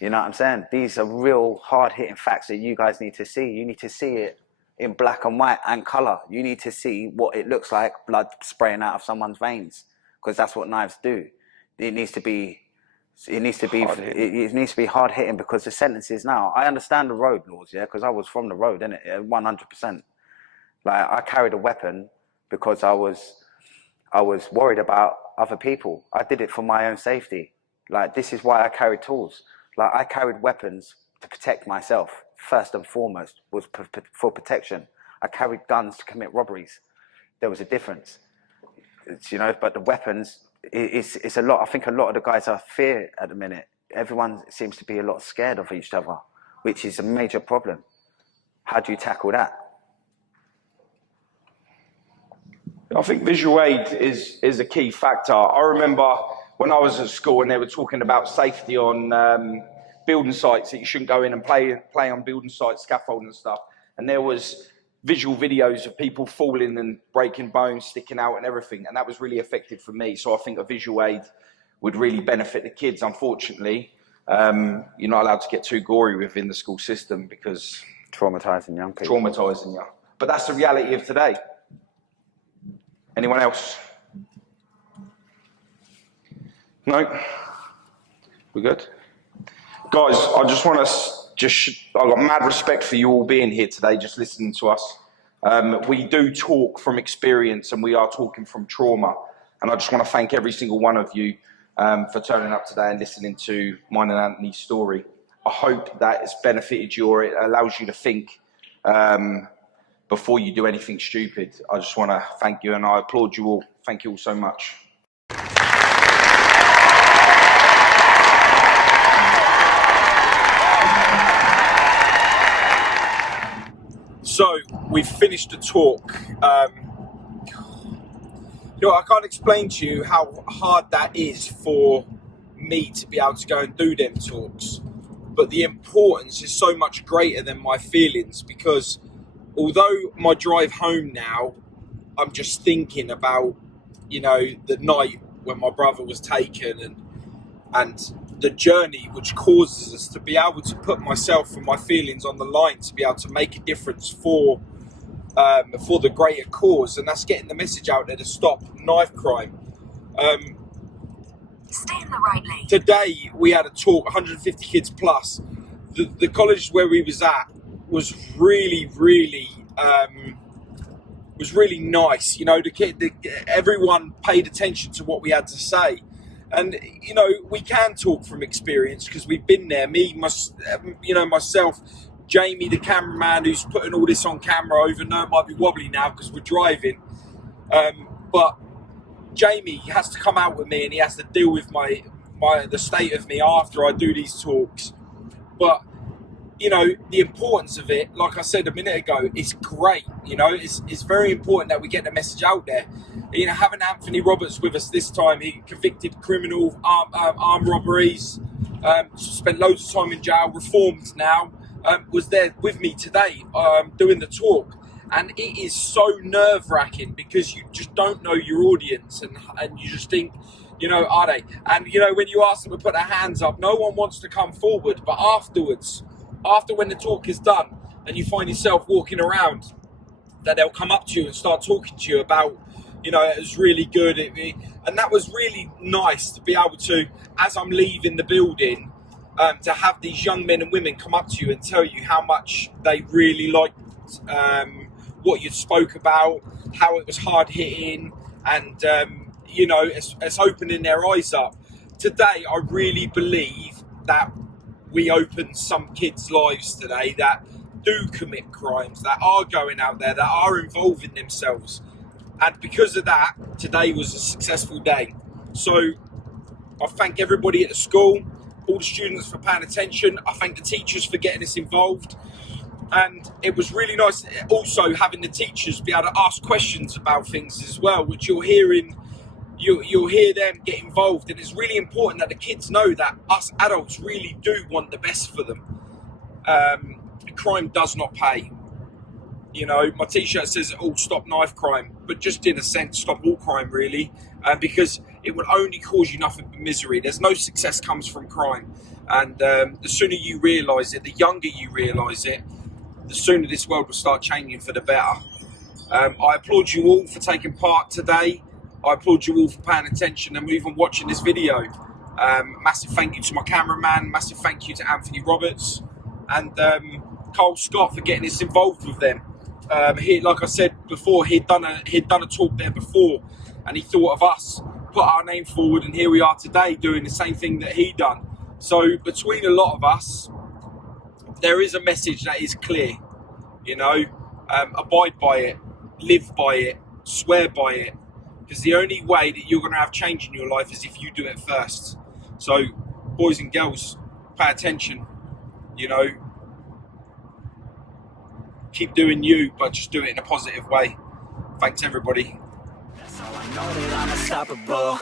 You know what I'm saying? These are real hard-hitting facts that you guys need to see. You need to see it in black and white and colour. You need to see what it looks like, blood spraying out of someone's veins, because that's what knives do. It needs to be hard-hitting, because the sentences now, I understand the road laws, yeah, because I was from the road, innit, 100%. Like, I carried a weapon because I was worried about other people. I did it for my own safety. Like, this is why I carried tools. Like, I carried weapons to protect myself, first and foremost, was for protection. I carried guns to commit robberies. There was a difference, you know, but the weapons, it's a lot. I think a lot of the guys are fear at the minute. Everyone seems to be a lot scared of each other, which is a major problem. How do you tackle that? I think visual aid is a key factor. I remember when I was at school and they were talking about safety on building sites, that you shouldn't go in and play on building sites, scaffolding and stuff. And there was visual videos of people falling and breaking bones, sticking out and everything. And that was really effective for me. So I think a visual aid would really benefit the kids. Unfortunately, you're not allowed to get too gory within the school system because Traumatising young people. Traumatising you. But that's the reality of today. Anyone else? No? We good? Guys, I just want to I've got mad respect for you all being here today, just listening to us. We do talk from experience and we are talking from trauma. And I just want to thank every single one of you for turning up today and listening to mine and Anthony's story. I hope that it's benefited you, or it allows you to think before you do anything stupid. I just want to thank you and I applaud you all. Thank you all so much. So we've finished the talk. I can't explain to you how hard that is for me to be able to go and do them talks. But the importance is so much greater than my feelings, because although my drive home now, I'm just thinking about, the night when my brother was taken and the journey which causes us to be able to put myself and my feelings on the line to be able to make a difference for the greater cause, and that's getting the message out there to stop knife crime. Stay in the right lane. Today we had a talk, 150 kids plus. The college where we was at was really nice. Everyone paid attention to what we had to say. And, we can talk from experience because we've been there. Myself, Jamie, the cameraman who's putting all this on camera, even though it might be wobbly now because we're driving. But Jamie has to come out with me and he has to deal with the state of me after I do these talks. But, the importance of it, like I said a minute ago, is great. It's very important that we get the message out there. Having Anthony Roberts with us this time, he convicted criminal armed robberies, spent loads of time in jail, reformed now, was there with me today doing the talk. And it is so nerve-wracking because you just don't know your audience and you just think, are they? And, when you ask them to put their hands up, no one wants to come forward. But after when the talk is done and you find yourself walking around, that they'll come up to you and start talking to you about, it was really good. And that was really nice to be able to, as I'm leaving the building, to have these young men and women come up to you and tell you how much they really liked what you spoke about, how it was hard hitting, and it's opening their eyes up. Today, I really believe that we opened some kids' lives today that do commit crimes, that are going out there, that are involving themselves. And because of that, today was a successful day. So I thank everybody at the school, all the students for paying attention. I thank the teachers for getting us involved. And it was really nice also having the teachers be able to ask questions about things as well, which you'll hear them get involved. And it's really important that the kids know that us adults really do want the best for them. Crime does not pay. My t-shirt says, stop knife crime, but just in a sense, stop all crime really, because it will only cause you nothing but misery. There's no success comes from crime. And the sooner you realise it, the younger you realise it, the sooner this world will start changing for the better. I applaud you all for taking part today. I applaud you all for paying attention and even watching this video. Massive thank you to my cameraman, massive thank you to Anthony Roberts and Cole Scott for getting us involved with them. Like I said before, he'd done a talk there before and he thought of us, put our name forward, and here we are today doing the same thing that he done. So between a lot of us, there is a message that is clear, abide by it, live by it, swear by it, because the only way that you're going to have change in your life is if you do it first. So boys and girls, pay attention, keep doing you, but just do it in a positive way. Thanks everybody. That's how I know that I'm unstoppable.